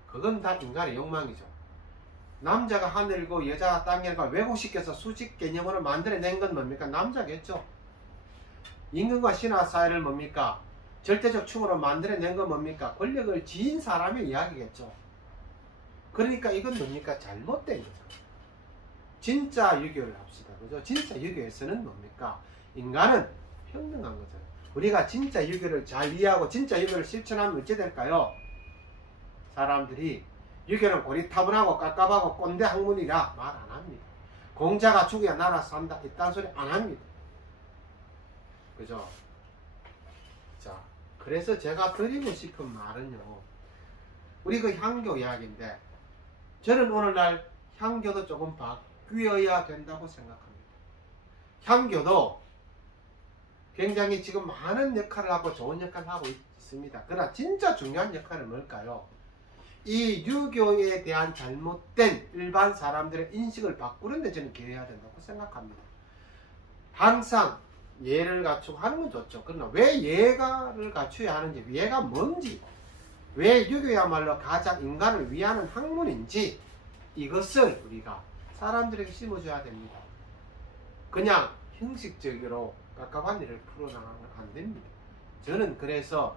그건 다 인간의 욕망이죠. 남자가 하늘이고 여자가 땅이니까 외국시켜서 수직 개념으로 만들어낸 건 뭡니까? 남자겠죠. 임금과 신하 사이를 뭡니까? 절대적 충으로 만들어낸 건 뭡니까? 권력을 지인 사람의 이야기겠죠. 그러니까 이건 뭡니까? 잘못된 거죠. 진짜 유교를 합시다. 그죠? 진짜 유교에서는 뭡니까? 인간은 평등한 거잖아요. 우리가 진짜 유교를 잘 이해하고 진짜 유교를 실천하면 어찌 될까요? 사람들이 유교는 고리타분하고 깝깝하고 꼰대 학문이라 말 안 합니다. 공자가 죽어야 나라 산다 이딴 소리 안 합니다. 그죠? 자, 그래서 제가 드리고 싶은 말은요, 우리 그 향교 이야기인데 저는 오늘날 향교도 조금 바뀌어야 된다고 생각합니다. 향교도 굉장히 지금 많은 역할을 하고 좋은 역할을 하고 있습니다. 그러나 진짜 중요한 역할은 뭘까요? 이 유교에 대한 잘못된 일반 사람들의 인식을 바꾸는 데 저는 기여해야 된다고 생각합니다. 항상 예를 갖추고 하는 건 좋죠. 그러나 왜 예가를 갖춰야 하는지, 예가 뭔지, 왜 유교야말로 가장 인간을 위하는 학문인지 이것을 우리가 사람들에게 심어줘야 됩니다. 그냥 형식적으로 깝깝한 일을 풀어나가면 안 됩니다. 저는 그래서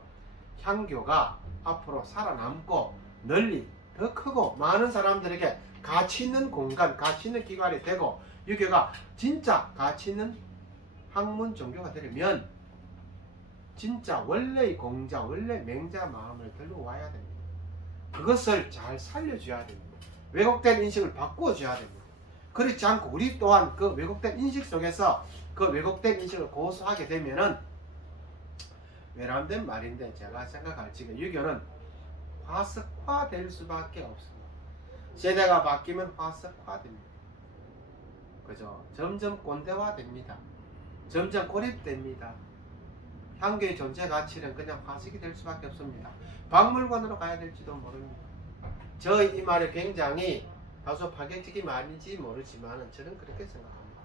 향교가 앞으로 살아남고 널리 더 크고 많은 사람들에게 가치 있는 공간, 가치 있는 기관이 되고 유교가 진짜 가치 있는 학문 종교가 되려면 진짜 원래의 공자, 원래 맹자 마음을 들어와야 됩니다. 그것을 잘 살려줘야 됩니다. 왜곡된 인식을 바꾸어줘야 됩니다. 그렇지 않고 우리 또한 그 왜곡된 인식 속에서 그 왜곡된 인식을 고수하게 되면은 외람된 말인데 제가 생각할 적에 유교는 화석화될 수밖에 없습니다. 세대가 바뀌면 화석화됩니다. 그죠? 점점 꼰대화됩니다. 점점 고립됩니다. 향교의 존재 가치는 그냥 화석이 될 수밖에 없습니다. 박물관으로 가야 될지도 모릅니다. 저의 이 말이 굉장히 다소 파격적인 말인지 모르지만 저는 그렇게 생각합니다.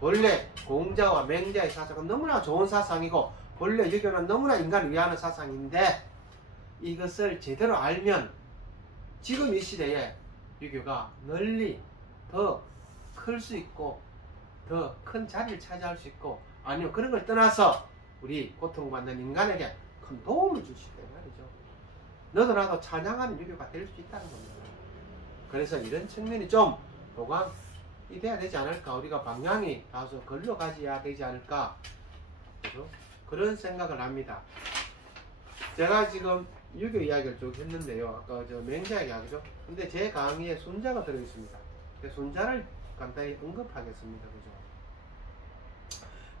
본래 공자와 맹자의 사상은 너무나 좋은 사상이고 본래 유교는 너무나 인간을 위하는 사상인데 이것을 제대로 알면 지금 이 시대에 유교가 널리 더 클 수 있고 더 큰 자리를 차지할 수 있고 아니면 그런 걸 떠나서 우리 고통받는 인간에게 큰 도움을 줄 수 있다는 말이죠. 너도 나도 찬양하는 유교가 될 수 있다는 겁니다. 그래서 이런 측면이 좀 보강이 돼야 되지 않을까, 우리가 방향이 다소 걸러 가져야 되지 않을까, 그죠? 그런 생각을 합니다. 제가 지금 유교 이야기를 쭉 했는데요. 아까 저 맹자 이야기죠. 근데 제 강의에 순자가 들어있습니다. 순자를 간단히 언급하겠습니다. 그죠?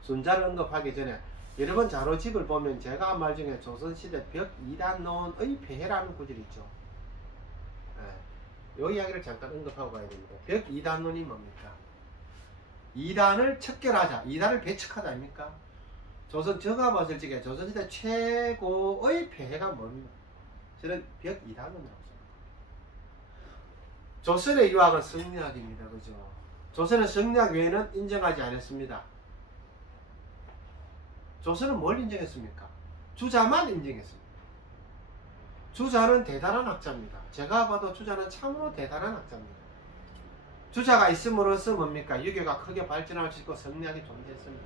순자를 언급하기 전에 여러분 자료집을 보면 제가 한 말 중에 조선시대 벽이단론의 폐해라는 구절이 있죠. 이 이야기를 잠깐 언급하고 가야 됩니다. 벽이단론이 뭡니까? 이단을 척결하자, 이단을 배척하자 아닙니까? 제가 봤을 적에 조선시대 최고의 폐해가 뭡니까? 저는 벽이단론이라고 생각합니다. 조선의 유학은 성리학입니다. 그죠? 조선은 성리학 외에는 인정하지 않았습니다. 조선은 뭘 인정했습니까? 주자만 인정했습니다. 주자는 대단한 학자입니다. 제가 봐도 주자는 참으로 대단한 학자입니다. 주자가 있음으로써 뭡니까? 유교가 크게 발전할 수 있고 성리학이 존재했습니다.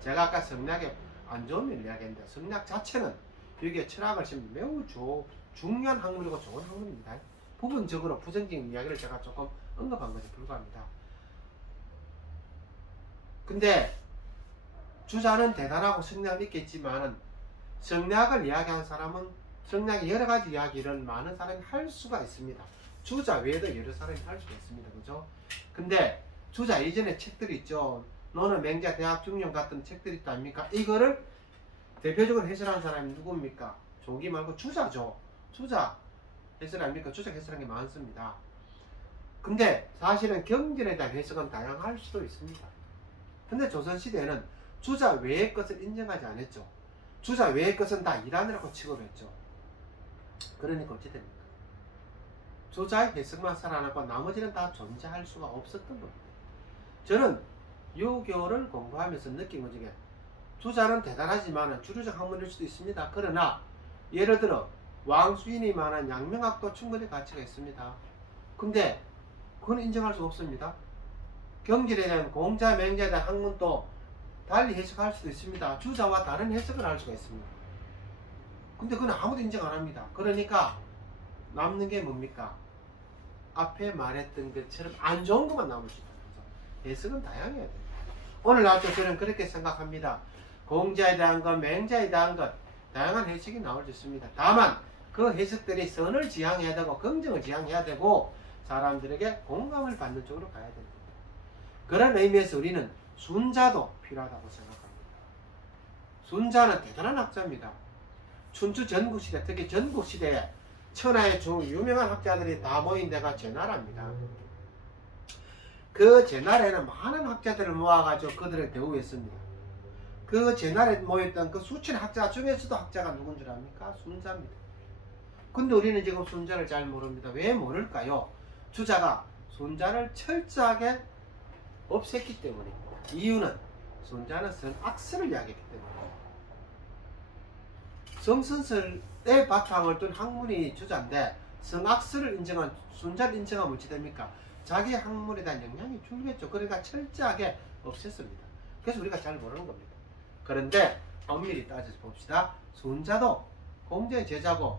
제가 아까 성리학의 안 좋은 면 이야기했는데 성리학 자체는 유교의 철학을 지금 매우 중요한 학문이고 좋은 학문입니다. 부분적으로 부정적인 이야기를 제가 조금 언급한 것에 불과합니다. 근데 주자는 대단하고 성리학이 있겠지만은 성리학을 이야기하는 사람은 성리학의 여러 가지 이야기를 많은 사람이 할 수가 있습니다. 주자 외에도 여러 사람이 할 수가 있습니다. 그죠? 근데 주자 이전에 책들이 있죠. 너는 맹자 대학 중용 같은 책들이 있다 아닙니까? 이거를 대표적으로 해설한 사람이 누굽니까? 조기 말고 주자죠. 주자 해설 아닙니까? 주자 해설한 게 많습니다. 근데 사실은 경전에 대한 해석은 다양할 수도 있습니다. 근데 조선시대에는 주자 외의 것을 인정하지 않았죠. 주자 외의 것은 다 이단이라고 취급했죠. 그러니까 어찌 됩니까? 주자의 해석만 살아나고 나머지는 다 존재할 수가 없었던 겁니다. 저는 유교를 공부하면서 느낀 것 중에 주자는 대단하지만 주류적 학문일 수도 있습니다. 그러나 예를 들어 왕수인이 말한 양명학도 충분히 가치가 있습니다. 근데 그건 인정할 수 없습니다. 경질에 대한 공자, 맹자에 대한 학문도 달리 해석할 수도 있습니다. 주자와 다른 해석을 할 수가 있습니다. 근데 그건 아무도 인정 안 합니다. 그러니까 남는 게 뭡니까? 앞에 말했던 것처럼 안 좋은 것만 남을 수 있다. 해석은 다양해야 됩니다. 오늘날도 저는 그렇게 생각합니다. 공자에 대한 것, 맹자에 대한 것 다양한 해석이 나올 수 있습니다. 다만 그 해석들이 선을 지향해야 되고 긍정을 지향해야 되고 사람들에게 공감을 받는 쪽으로 가야 됩니다. 그런 의미에서 우리는 순자도 필요하다고 생각합니다. 순자는 대단한 학자입니다. 춘추 전국시대, 특히 전국시대에 천하의 유명한 학자들이 다 모인 데가 제나라입니다. 그 제나라에는 많은 학자들을 모아가지고 그들을 대우했습니다. 그 제나라에 모였던 그 수천의 학자 중에서도 학자가 누군 줄 압니까? 순자입니다. 근데 우리는 지금 순자를 잘 모릅니다. 왜 모를까요? 주자가 순자를 철저하게 없앴기 때문입니다. 이유는 순자는 성악설을 이야기했기 때문입니다. 성선설의 바탕을 둔 학문이 주자인데 성악설을 인정한 순자를 인정하면 어찌 됩니까? 자기 학문에 대한 영향이 줄겠죠. 그러니까 철저하게 없앴습니다. 그래서 우리가 잘 모르는 겁니다. 그런데 엄밀히 따져서 봅시다. 순자도 공자의 제자고,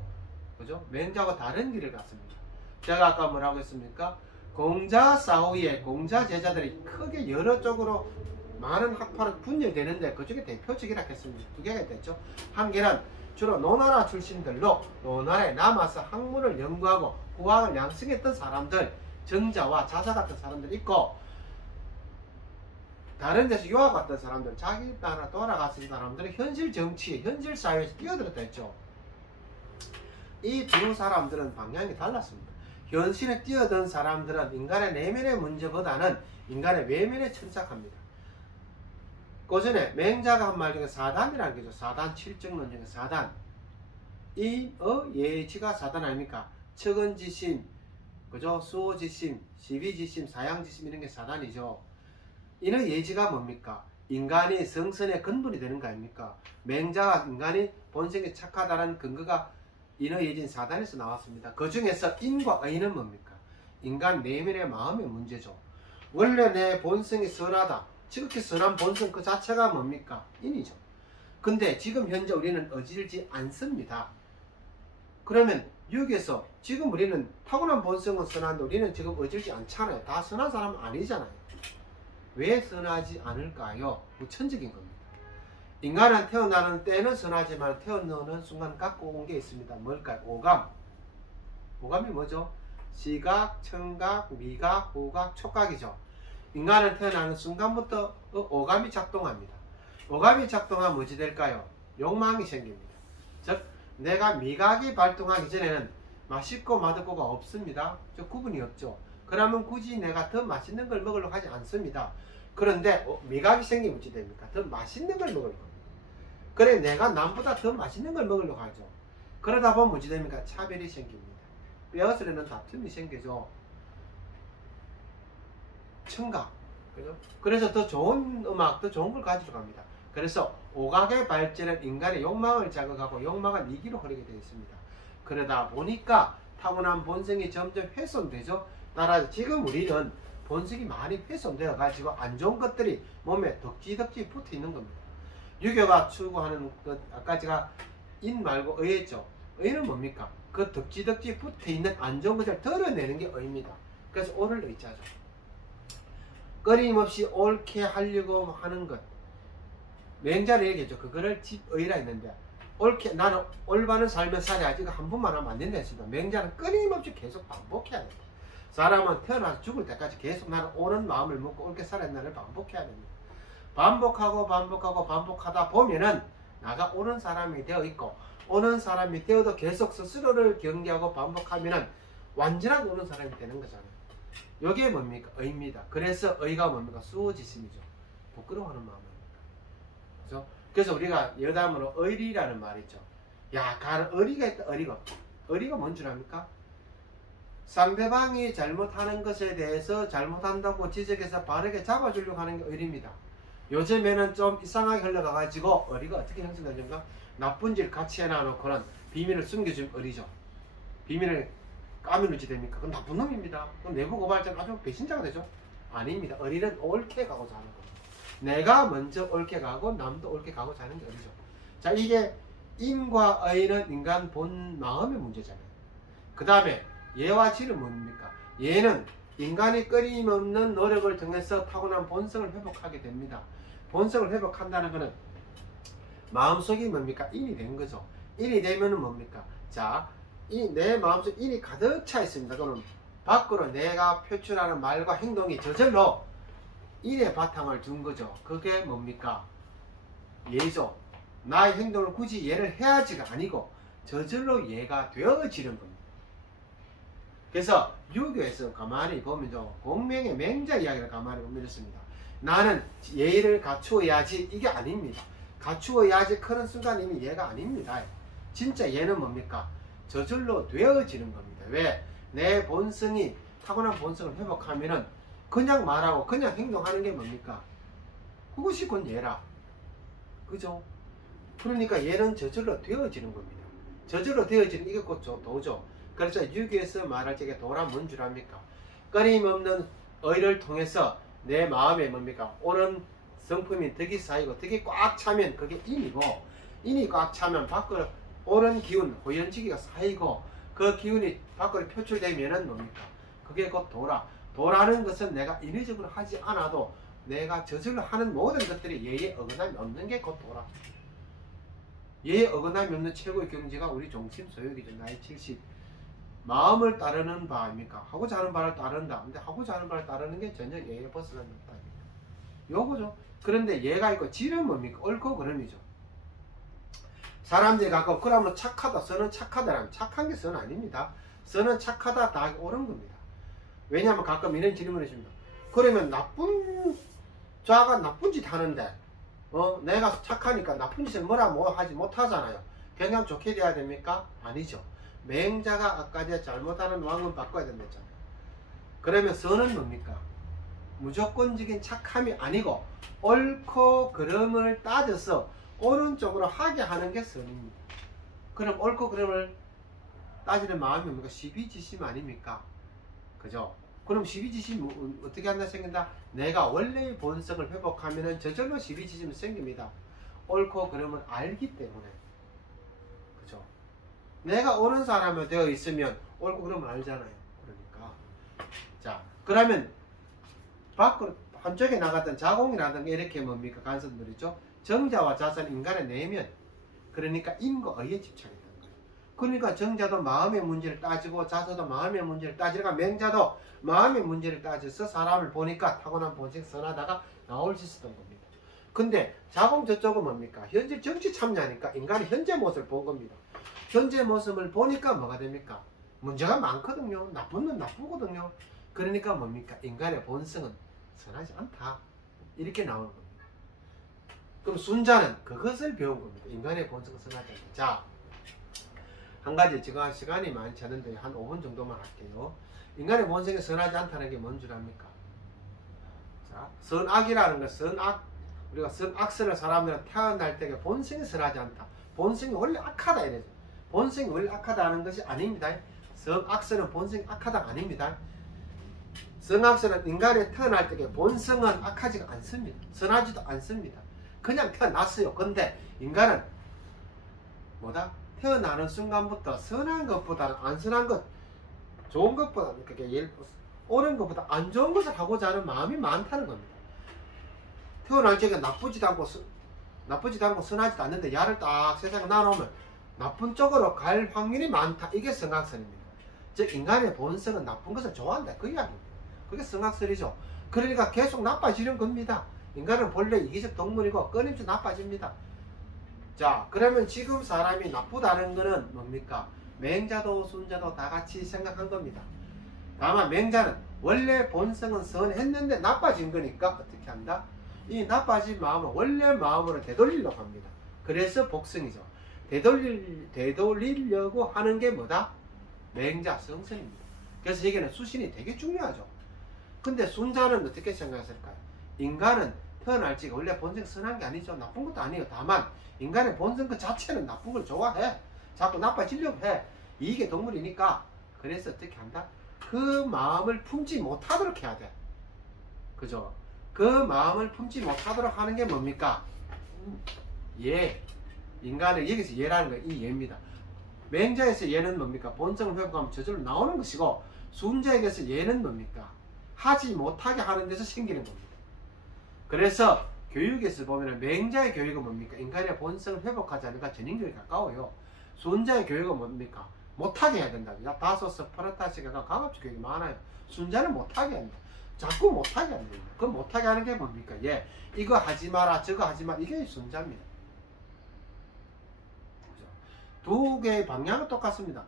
그죠? 맹자고 다른 길을 갔습니다. 제가 아까 뭐라고 했습니까? 공자 사후에 공자 제자들이 크게 여러 쪽으로 많은 학파로 분열되는데 그중에 대표적이라 했습니다. 두 개가 됐죠. 한 개는 주로 노나라 출신들로 노나라에 남아서 학문을 연구하고 후학을 양성했던 사람들, 정자와 자사 같은 사람들이 있고, 다른 데서 유학 갔던 사람들, 자기 나라 돌아갔던 사람들은 현실 정치, 현실 사회에서 뛰어들었다 했죠. 이 두 사람들은 방향이 달랐습니다. 현실에 뛰어든 사람들은 인간의 내면의 문제보다는 인간의 외면에 천착합니다. 그 전에 맹자가 한 말 중에 사단이라는 게죠. 사단, 칠정론 중에 사단. 예지가 사단 아닙니까? 척은지심, 그죠? 수호지심, 시비지심, 사양지심 이런 게 사단이죠. 이는 예지가 뭡니까? 인간이 성선의 근본이 되는 거 아닙니까? 맹자가 인간이 본성이 착하다는 근거가 인의예진 사단에서 나왔습니다. 그 중에서 인과 의는 뭡니까? 인간 내면의 마음의 문제죠. 원래 내 본성이 선하다. 지극히 선한 본성 그 자체가 뭡니까? 인이죠. 근데 지금 현재 우리는 어질지 않습니다. 그러면 여기에서 지금 우리는 타고난 본성은 선한데 우리는 지금 어질지 않잖아요. 다 선한 사람은 아니잖아요. 왜 선하지 않을까요? 무천적인 겁니다. 인간은 태어나는 때는 선하지만 태어나는 순간 갖고 온 게 있습니다. 뭘까요? 오감. 오감이 뭐죠? 시각, 청각, 미각, 후각, 촉각이죠. 인간은 태어나는 순간부터 오감이 작동합니다. 오감이 작동하면 뭐지 될까요? 욕망이 생깁니다. 즉 내가 미각이 발동하기 전에는 맛있고 맛없고가 없습니다. 저 구분이 없죠. 그러면 굳이 내가 더 맛있는 걸 먹으려고 하지 않습니다. 그런데 미각이 생기면 어찌 됩니까? 더 맛있는 걸 먹으려고 합니다. 그래 내가 남보다 더 맛있는 걸 먹으려고 하죠. 그러다 보면 어찌 됩니까? 차별이 생깁니다. 뼈슬에는 다툼이 생기죠. 청각, 그죠? 그래서 더 좋은 음악, 더 좋은 걸 가지러 갑니다. 그래서 오각의 발전은 인간의 욕망을 자극하고 욕망을 이기로 흐르게 되어 있습니다. 그러다 보니까 타고난 본성이 점점 훼손되죠. 따라서 지금 우리는 본성이 많이 훼손되어 가지고 안 좋은 것들이 몸에 덕지덕지 붙어 있는 겁니다. 유교가 추구하는 것, 아까 제가 인 말고 의했죠. 의는 뭡니까? 그 덕지덕지 붙어 있는 안 좋은 것을 덜어내는 게 의입니다. 그래서 오를 의자죠. 끊임없이 옳게 하려고 하는 것. 맹자를 얘기했죠. 그거를 집의라 했는데 옳게 나는 올바른 삶을 살아야지. 이거 한 번만 하면 안 된다 했습니다. 맹자는 끊임없이 계속 반복해야 된다. 사람은 태어나서 죽을 때까지 계속 나는 옳은 마음을 먹고 옳게 살아야 나를 반복해야 됩니다. 반복하고 반복하고 반복하다 보면은 나가 옳은 사람이 되어 있고, 옳은 사람이 되어도 계속 스스로를 경계하고 반복하면은 완전한 옳은 사람이 되는 거잖아요. 이게 뭡니까? 의입니다. 그래서 의가 뭡니까? 수호지심이죠. 부끄러워하는 마음입니다. 그죠? 그래서 우리가 여담으로 의리라는 말이 있죠. 야, 가는 의리가 있다. 의리가 뭔 줄 압니까? 상대방이 잘못하는 것에 대해서 잘못한다고 지적해서 바르게 잡아주려고 하는 게 의리입니다. 요즘에는 좀 이상하게 흘러가가지고 의리가 어떻게 형성되는가? 나쁜 짓 같이 해놔놓고는 비밀을 숨겨주면 의리죠. 비밀을 까미누지 됩니까? 그건 나쁜 놈입니다. 그럼 내부 고발자는 아주 배신자가 되죠. 아닙니다. 의리는 옳게 가고자 하는 겁니다. 내가 먼저 옳게 가고 남도 옳게 가고자 하는 게 의리죠. 자, 이게 인과 의는 인간 본 마음의 문제잖아요. 그 다음에 예와 지는 뭡니까? 예는 인간이 끊임없는 노력을 통해서 타고난 본성을 회복하게 됩니다. 본성을 회복한다는 것은 마음속이 뭡니까? 인이 된 거죠. 인이 되면은 뭡니까? 자, 내 마음속 인이 가득 차 있습니다. 그럼 밖으로 내가 표출하는 말과 행동이 저절로 인의 바탕을 둔 거죠. 그게 뭡니까? 예죠. 나의 행동을 굳이 예를 해야지가 아니고 저절로 예가 되어지는 겁니다. 그래서 유교에서 가만히 보면 공명의 맹자 이야기를 가만히 보면 이렇습니다. 나는 예의를 갖추어야지, 이게 아닙니다. 갖추어야지 크는 순간 이미 예가 아닙니다. 진짜 예는 뭡니까? 저절로 되어지는 겁니다. 왜? 내 본성이, 타고난 본성을 회복하면은 그냥 말하고 그냥 행동하는 게 뭡니까? 그것이 곧 예라. 그죠? 그러니까 예는 저절로 되어지는 겁니다. 저절로 되어지는 이게 곧 도죠. 그래서 유교에서 말할 적에 도란 뭔 줄 압니까? 끊임없는 의를 통해서 내 마음에 뭡니까? 옳은 성품이 덕이 쌓이고 덕이 꽉 차면 그게 인이고, 인이 꽉 차면 밖으로 옳은 기운, 호연지기가 쌓이고 그 기운이 밖으로 표출되면은 뭡니까? 그게 곧 도라. 도라는 것은 내가 인위적으로 하지 않아도 내가 저절로 하는 모든 것들이 예에 어긋남이 없는 게 곧 도라. 예에 어긋남이 없는 최고의 경지가 우리 종심 소욕이죠. 나이 70. 마음을 따르는 바입니까? 하고자 하는 바를 따른다. 근데 하고자 하는 바를 따르는 게 전혀 예에 벗어나는 바입니다. 요거죠. 그런데 예가 있고 질은 뭡니까? 옳고 그름이죠. 사람들이 가끔 그러면 착하다, 선은 착하다라면 착한 게 선 아닙니다. 선은 착하다 다 옳은 겁니다. 왜냐하면 가끔 이런 질문을 하십니다. 그러면 나쁜 자가 나쁜 짓 하는데 내가 착하니까 나쁜 짓을 뭐라 하지 못하잖아요. 그냥 좋게 돼야 됩니까? 아니죠. 맹자가 아까 전에 잘못하는 왕은 바꿔야 된다 했잖아요. 그러면 선은 뭡니까? 무조건적인 착함이 아니고 옳고 그름을 따져서 옳은 쪽으로 하게 하는 게 선입니다. 그럼 옳고 그름을 따지는 마음이 뭡니까? 시비지심 아닙니까? 그죠? 그럼 시비지심 어떻게 한다 생긴다? 내가 원래의 본성을 회복하면 저절로 시비지심이 생깁니다. 옳고 그름을 알기 때문에. 그죠? 내가 옳은 사람이 되어 있으면 옳고 그름을 알잖아요. 그러니까. 자, 그러면 밖으로 한쪽에 나갔던 자공이라든가 이렇게 뭡니까? 간선들이죠. 정자와 자선 인간의 내면. 그러니까 인과 의에 집착했던 거예요. 그러니까 정자도 마음의 문제를 따지고 자서도 마음의 문제를 따지니까 맹자도 마음의 문제를 따져서 사람을 보니까 타고난 본性선하다가 나올 수 있었던 겁니다. 근데 자공 저쪽은 뭡니까? 현재 정치 참여하니까 인간의 현재 모습을 본 겁니다. 현재 모습을 보니까 뭐가 됩니까? 문제가 많거든요. 나쁜 건 나쁘거든요. 그러니까 뭡니까? 인간의 본성은 선하지 않다. 이렇게 나오는 겁니다. 그럼 순자는 그것을 배운 겁니다. 인간의 본성은 선하지 않다. 자, 한 가지 제가 시간이 많지 않은데 한 5분 정도만 할게요. 인간의 본성이 선하지 않다는 게 뭔 줄 압니까? 자, 선악이라는 것, 선악, 우리가 선악선을 사람들은 태어날 때 본성이 선하지 않다. 본성이 원래 악하다 이래죠. 본성이 원래 악하다는 것이 아닙니다. 선악선은 본성이 악하다 아닙니다. 선악선은 인간이 태어날 때 본성은 악하지가 않습니다. 선하지도 않습니다. 그냥 태어났어요. 근데 인간은 뭐다? 태어나는 순간부터 선한 것보다는 안 선한 것, 좋은 것보다, 그러니까 옳은 것보다 안 좋은 것을 하고자 하는 마음이 많다는 겁니다. 태어날 적에 나쁘지도 않고 나쁘지도 않고 선하지도 않는데 야를 딱 세상에 나눠오면 나쁜 쪽으로 갈 확률이 많다. 이게 성악설입니다. 즉 인간의 본성은 나쁜 것을 좋아한다. 그 이야기입니다. 그게 성악설이죠. 그러니까 계속 나빠지는 겁니다. 인간은 본래 이기적 동물이고 끊임없이 나빠집니다. 자, 그러면 지금 사람이 나쁘다는 것은 뭡니까? 맹자도 순자도 다 같이 생각한 겁니다. 다만 맹자는 원래 본성은 선했는데 나빠진 거니까 어떻게 한다? 이 나빠진 마음을 원래 마음으로 되돌리려고 합니다. 그래서 복성이죠. 되돌리려고 하는 게 뭐다? 맹자 성선입니다. 그래서 여기는 수신이 되게 중요하죠. 근데 순자는 어떻게 생각했을까요? 인간은 태어날지가 원래 본성 선한 게 아니죠. 나쁜 것도 아니에요. 다만 인간의 본성 그 자체는 나쁜 걸 좋아해. 자꾸 나빠지려고 해. 이게 동물이니까. 그래서 어떻게 한다? 그 마음을 품지 못하도록 해야 돼. 그죠? 그 마음을 품지 못하도록 하는 게 뭡니까? 예. 인간의 여기서 예라는 거 이 예입니다. 맹자에서 예는 뭡니까? 본성을 회복하면 저절로 나오는 것이고, 순자에게서 예는 뭡니까? 하지 못하게 하는 데서 생기는 겁니다. 그래서 교육에서 보면 맹자의 교육은 뭡니까? 인간의 본성을 회복하지 않으니까 전인교육에 가까워요. 순자의 교육은 뭡니까? 못하게 해야 된다고요. 다소서 퍼르타시가 강압적 교육이 많아요. 순자는 못하게 한다. 자꾸 못하게 한다. 그 못하게 하는 게 뭡니까? 예, 이거 하지 마라, 저거 하지 마라. 이게 순자입니다. 두 개의 방향은 똑같습니다.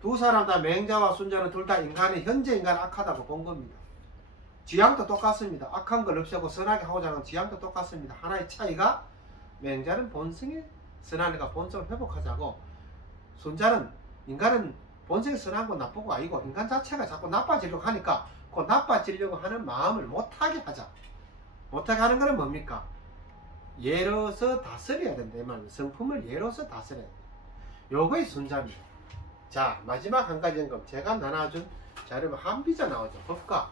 두 사람 다 맹자와 순자는 둘 다 인간의 현재 인간 악하다고 본 겁니다. 지향도 똑같습니다. 악한 걸 없애고 선하게 하고자 하는 지향도 똑같습니다. 하나의 차이가 맹자는 본성이 선하니까 본성을 회복하자고, 순자는 인간은 본성이 선한 건 나쁘고 아니고 인간 자체가 자꾸 나빠지려고 하니까 그 나빠지려고 하는 마음을 못하게 하자. 못하게 하는 거는 뭡니까? 예로서 다스려야 된다. 이 말은 성품을 예로서 다스려야 된다. 요거의 순자입니다. 자, 마지막 한 가지 점 제가 나눠준 자료는 한비자 나오죠. 법과.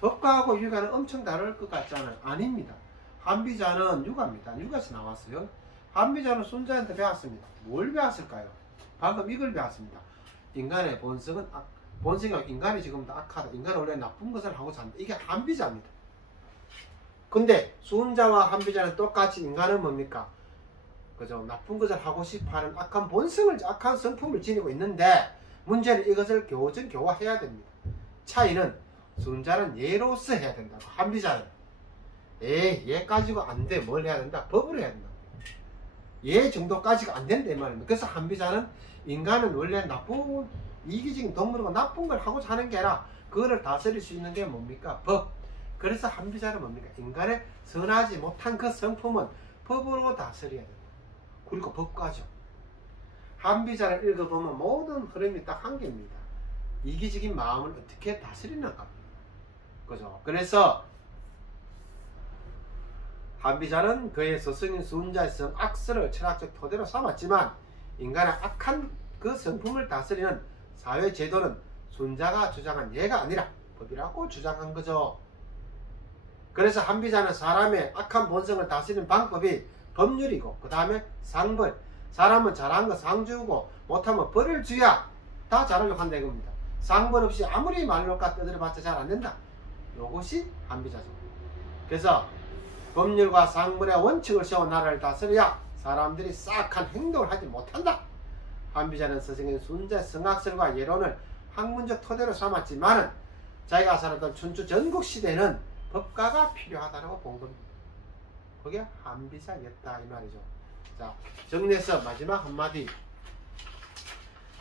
법과하고 유가는 엄청 다를 것 같잖아요. 아닙니다. 한비자는 유가입니다. 유가에서 나왔어요. 한비자는 순자한테 배웠습니다. 뭘 배웠을까요? 방금 이걸 배웠습니다. 인간의 본성은 본성이 인간이 지금 다 악하다. 인간은 원래 나쁜 것을 하고 산다. 이게 한비자입니다. 근데 순자와 한비자는 똑같이 인간은 뭡니까? 그죠? 나쁜 것을 하고 싶어하는 악한 본성을, 악한 성품을 지니고 있는데, 문제는 이것을 교화해야 됩니다. 차이는 순자는 예로서 해야 된다고, 한비자는 얘 가지고 안 돼. 뭘 해야 된다? 법으로 해야 된다. 얘 정도까지가 안 된다 이 말입니다. 그래서 한비자는 인간은 원래 나쁜 이기적인 동물이고 나쁜 걸 하고 사는 게 아니라 그거를 다스릴 수 있는 게 뭡니까? 법. 그래서 한비자는 뭡니까? 인간의 선하지 못한 그 성품은 법으로 다스려야 된다. 그리고 법과죠. 한비자를 읽어보면 모든 흐름이 딱 한 개입니다. 이기적인 마음을 어떻게 다스리는 겁니다. 그죠? 그래서 한비자는 그의 스승인 순자의 성악설을 철학적 토대로 삼았지만, 인간의 악한 그 성품을 다스리는 사회 제도는 순자가 주장한 예가 아니라 법이라고 주장한 거죠. 그래서 한비자는 사람의 악한 본성을 다스리는 방법이 법률이고, 그 다음에 상벌. 사람은 잘한 거 상 주고 못하면 벌을 줘야 다 잘하려고 한다 이겁니다. 상벌 없이 아무리 말로까 떠들어봤자 잘 안 된다. 이것이 한비자죠. 그래서 법률과 상벌의 원칙을 세워 나라를 다스려야 사람들이 싹한 행동을 하지 못한다. 한비자는 스승인 순자의 성악설과 예론을 학문적 토대로 삼았지만은 자기가 살았던 춘추 전국시대는 법가가 필요하다고 본 겁니다. 그게 한비자였다 이 말이죠. 자, 정리해서 마지막 한마디.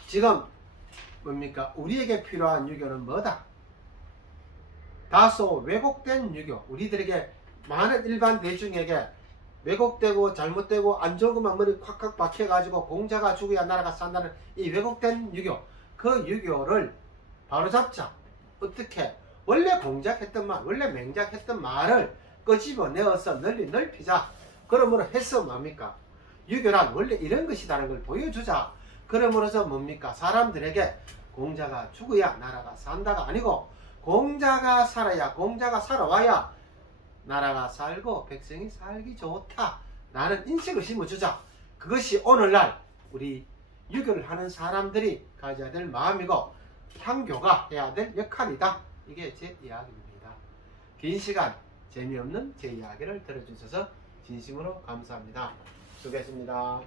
지금 뭡니까? 우리에게 필요한 유교는 뭐다? 다소 왜곡된 유교. 우리들에게 많은 일반 대중에게 왜곡되고 잘못되고 안 좋은 것만 머리 콱콱 박혀가지고 공자가 죽어야 나라가 산다는 이 왜곡된 유교, 그 유교를 바로잡자. 어떻게? 원래 공작했던 말, 원래 맹작했던 말을 끄집어내어서 널리 넓히자. 그러므로 해서 뭡니까? 유교란 원래 이런 것이라는 걸 보여주자. 그러므로서 뭡니까? 사람들에게 공자가 죽어야 나라가 산다가 아니고, 공자가 살아야, 공자가 살아와야 나라가 살고 백성이 살기 좋다. 라는 인식을 심어주자. 그것이 오늘날 우리 유교를 하는 사람들이 가져야 될 마음이고, 향교가 해야 될 역할이다. 이게 제 이야기입니다. 긴 시간 재미없는 제 이야기를 들어주셔서 진심으로 감사합니다. 수고했습니다.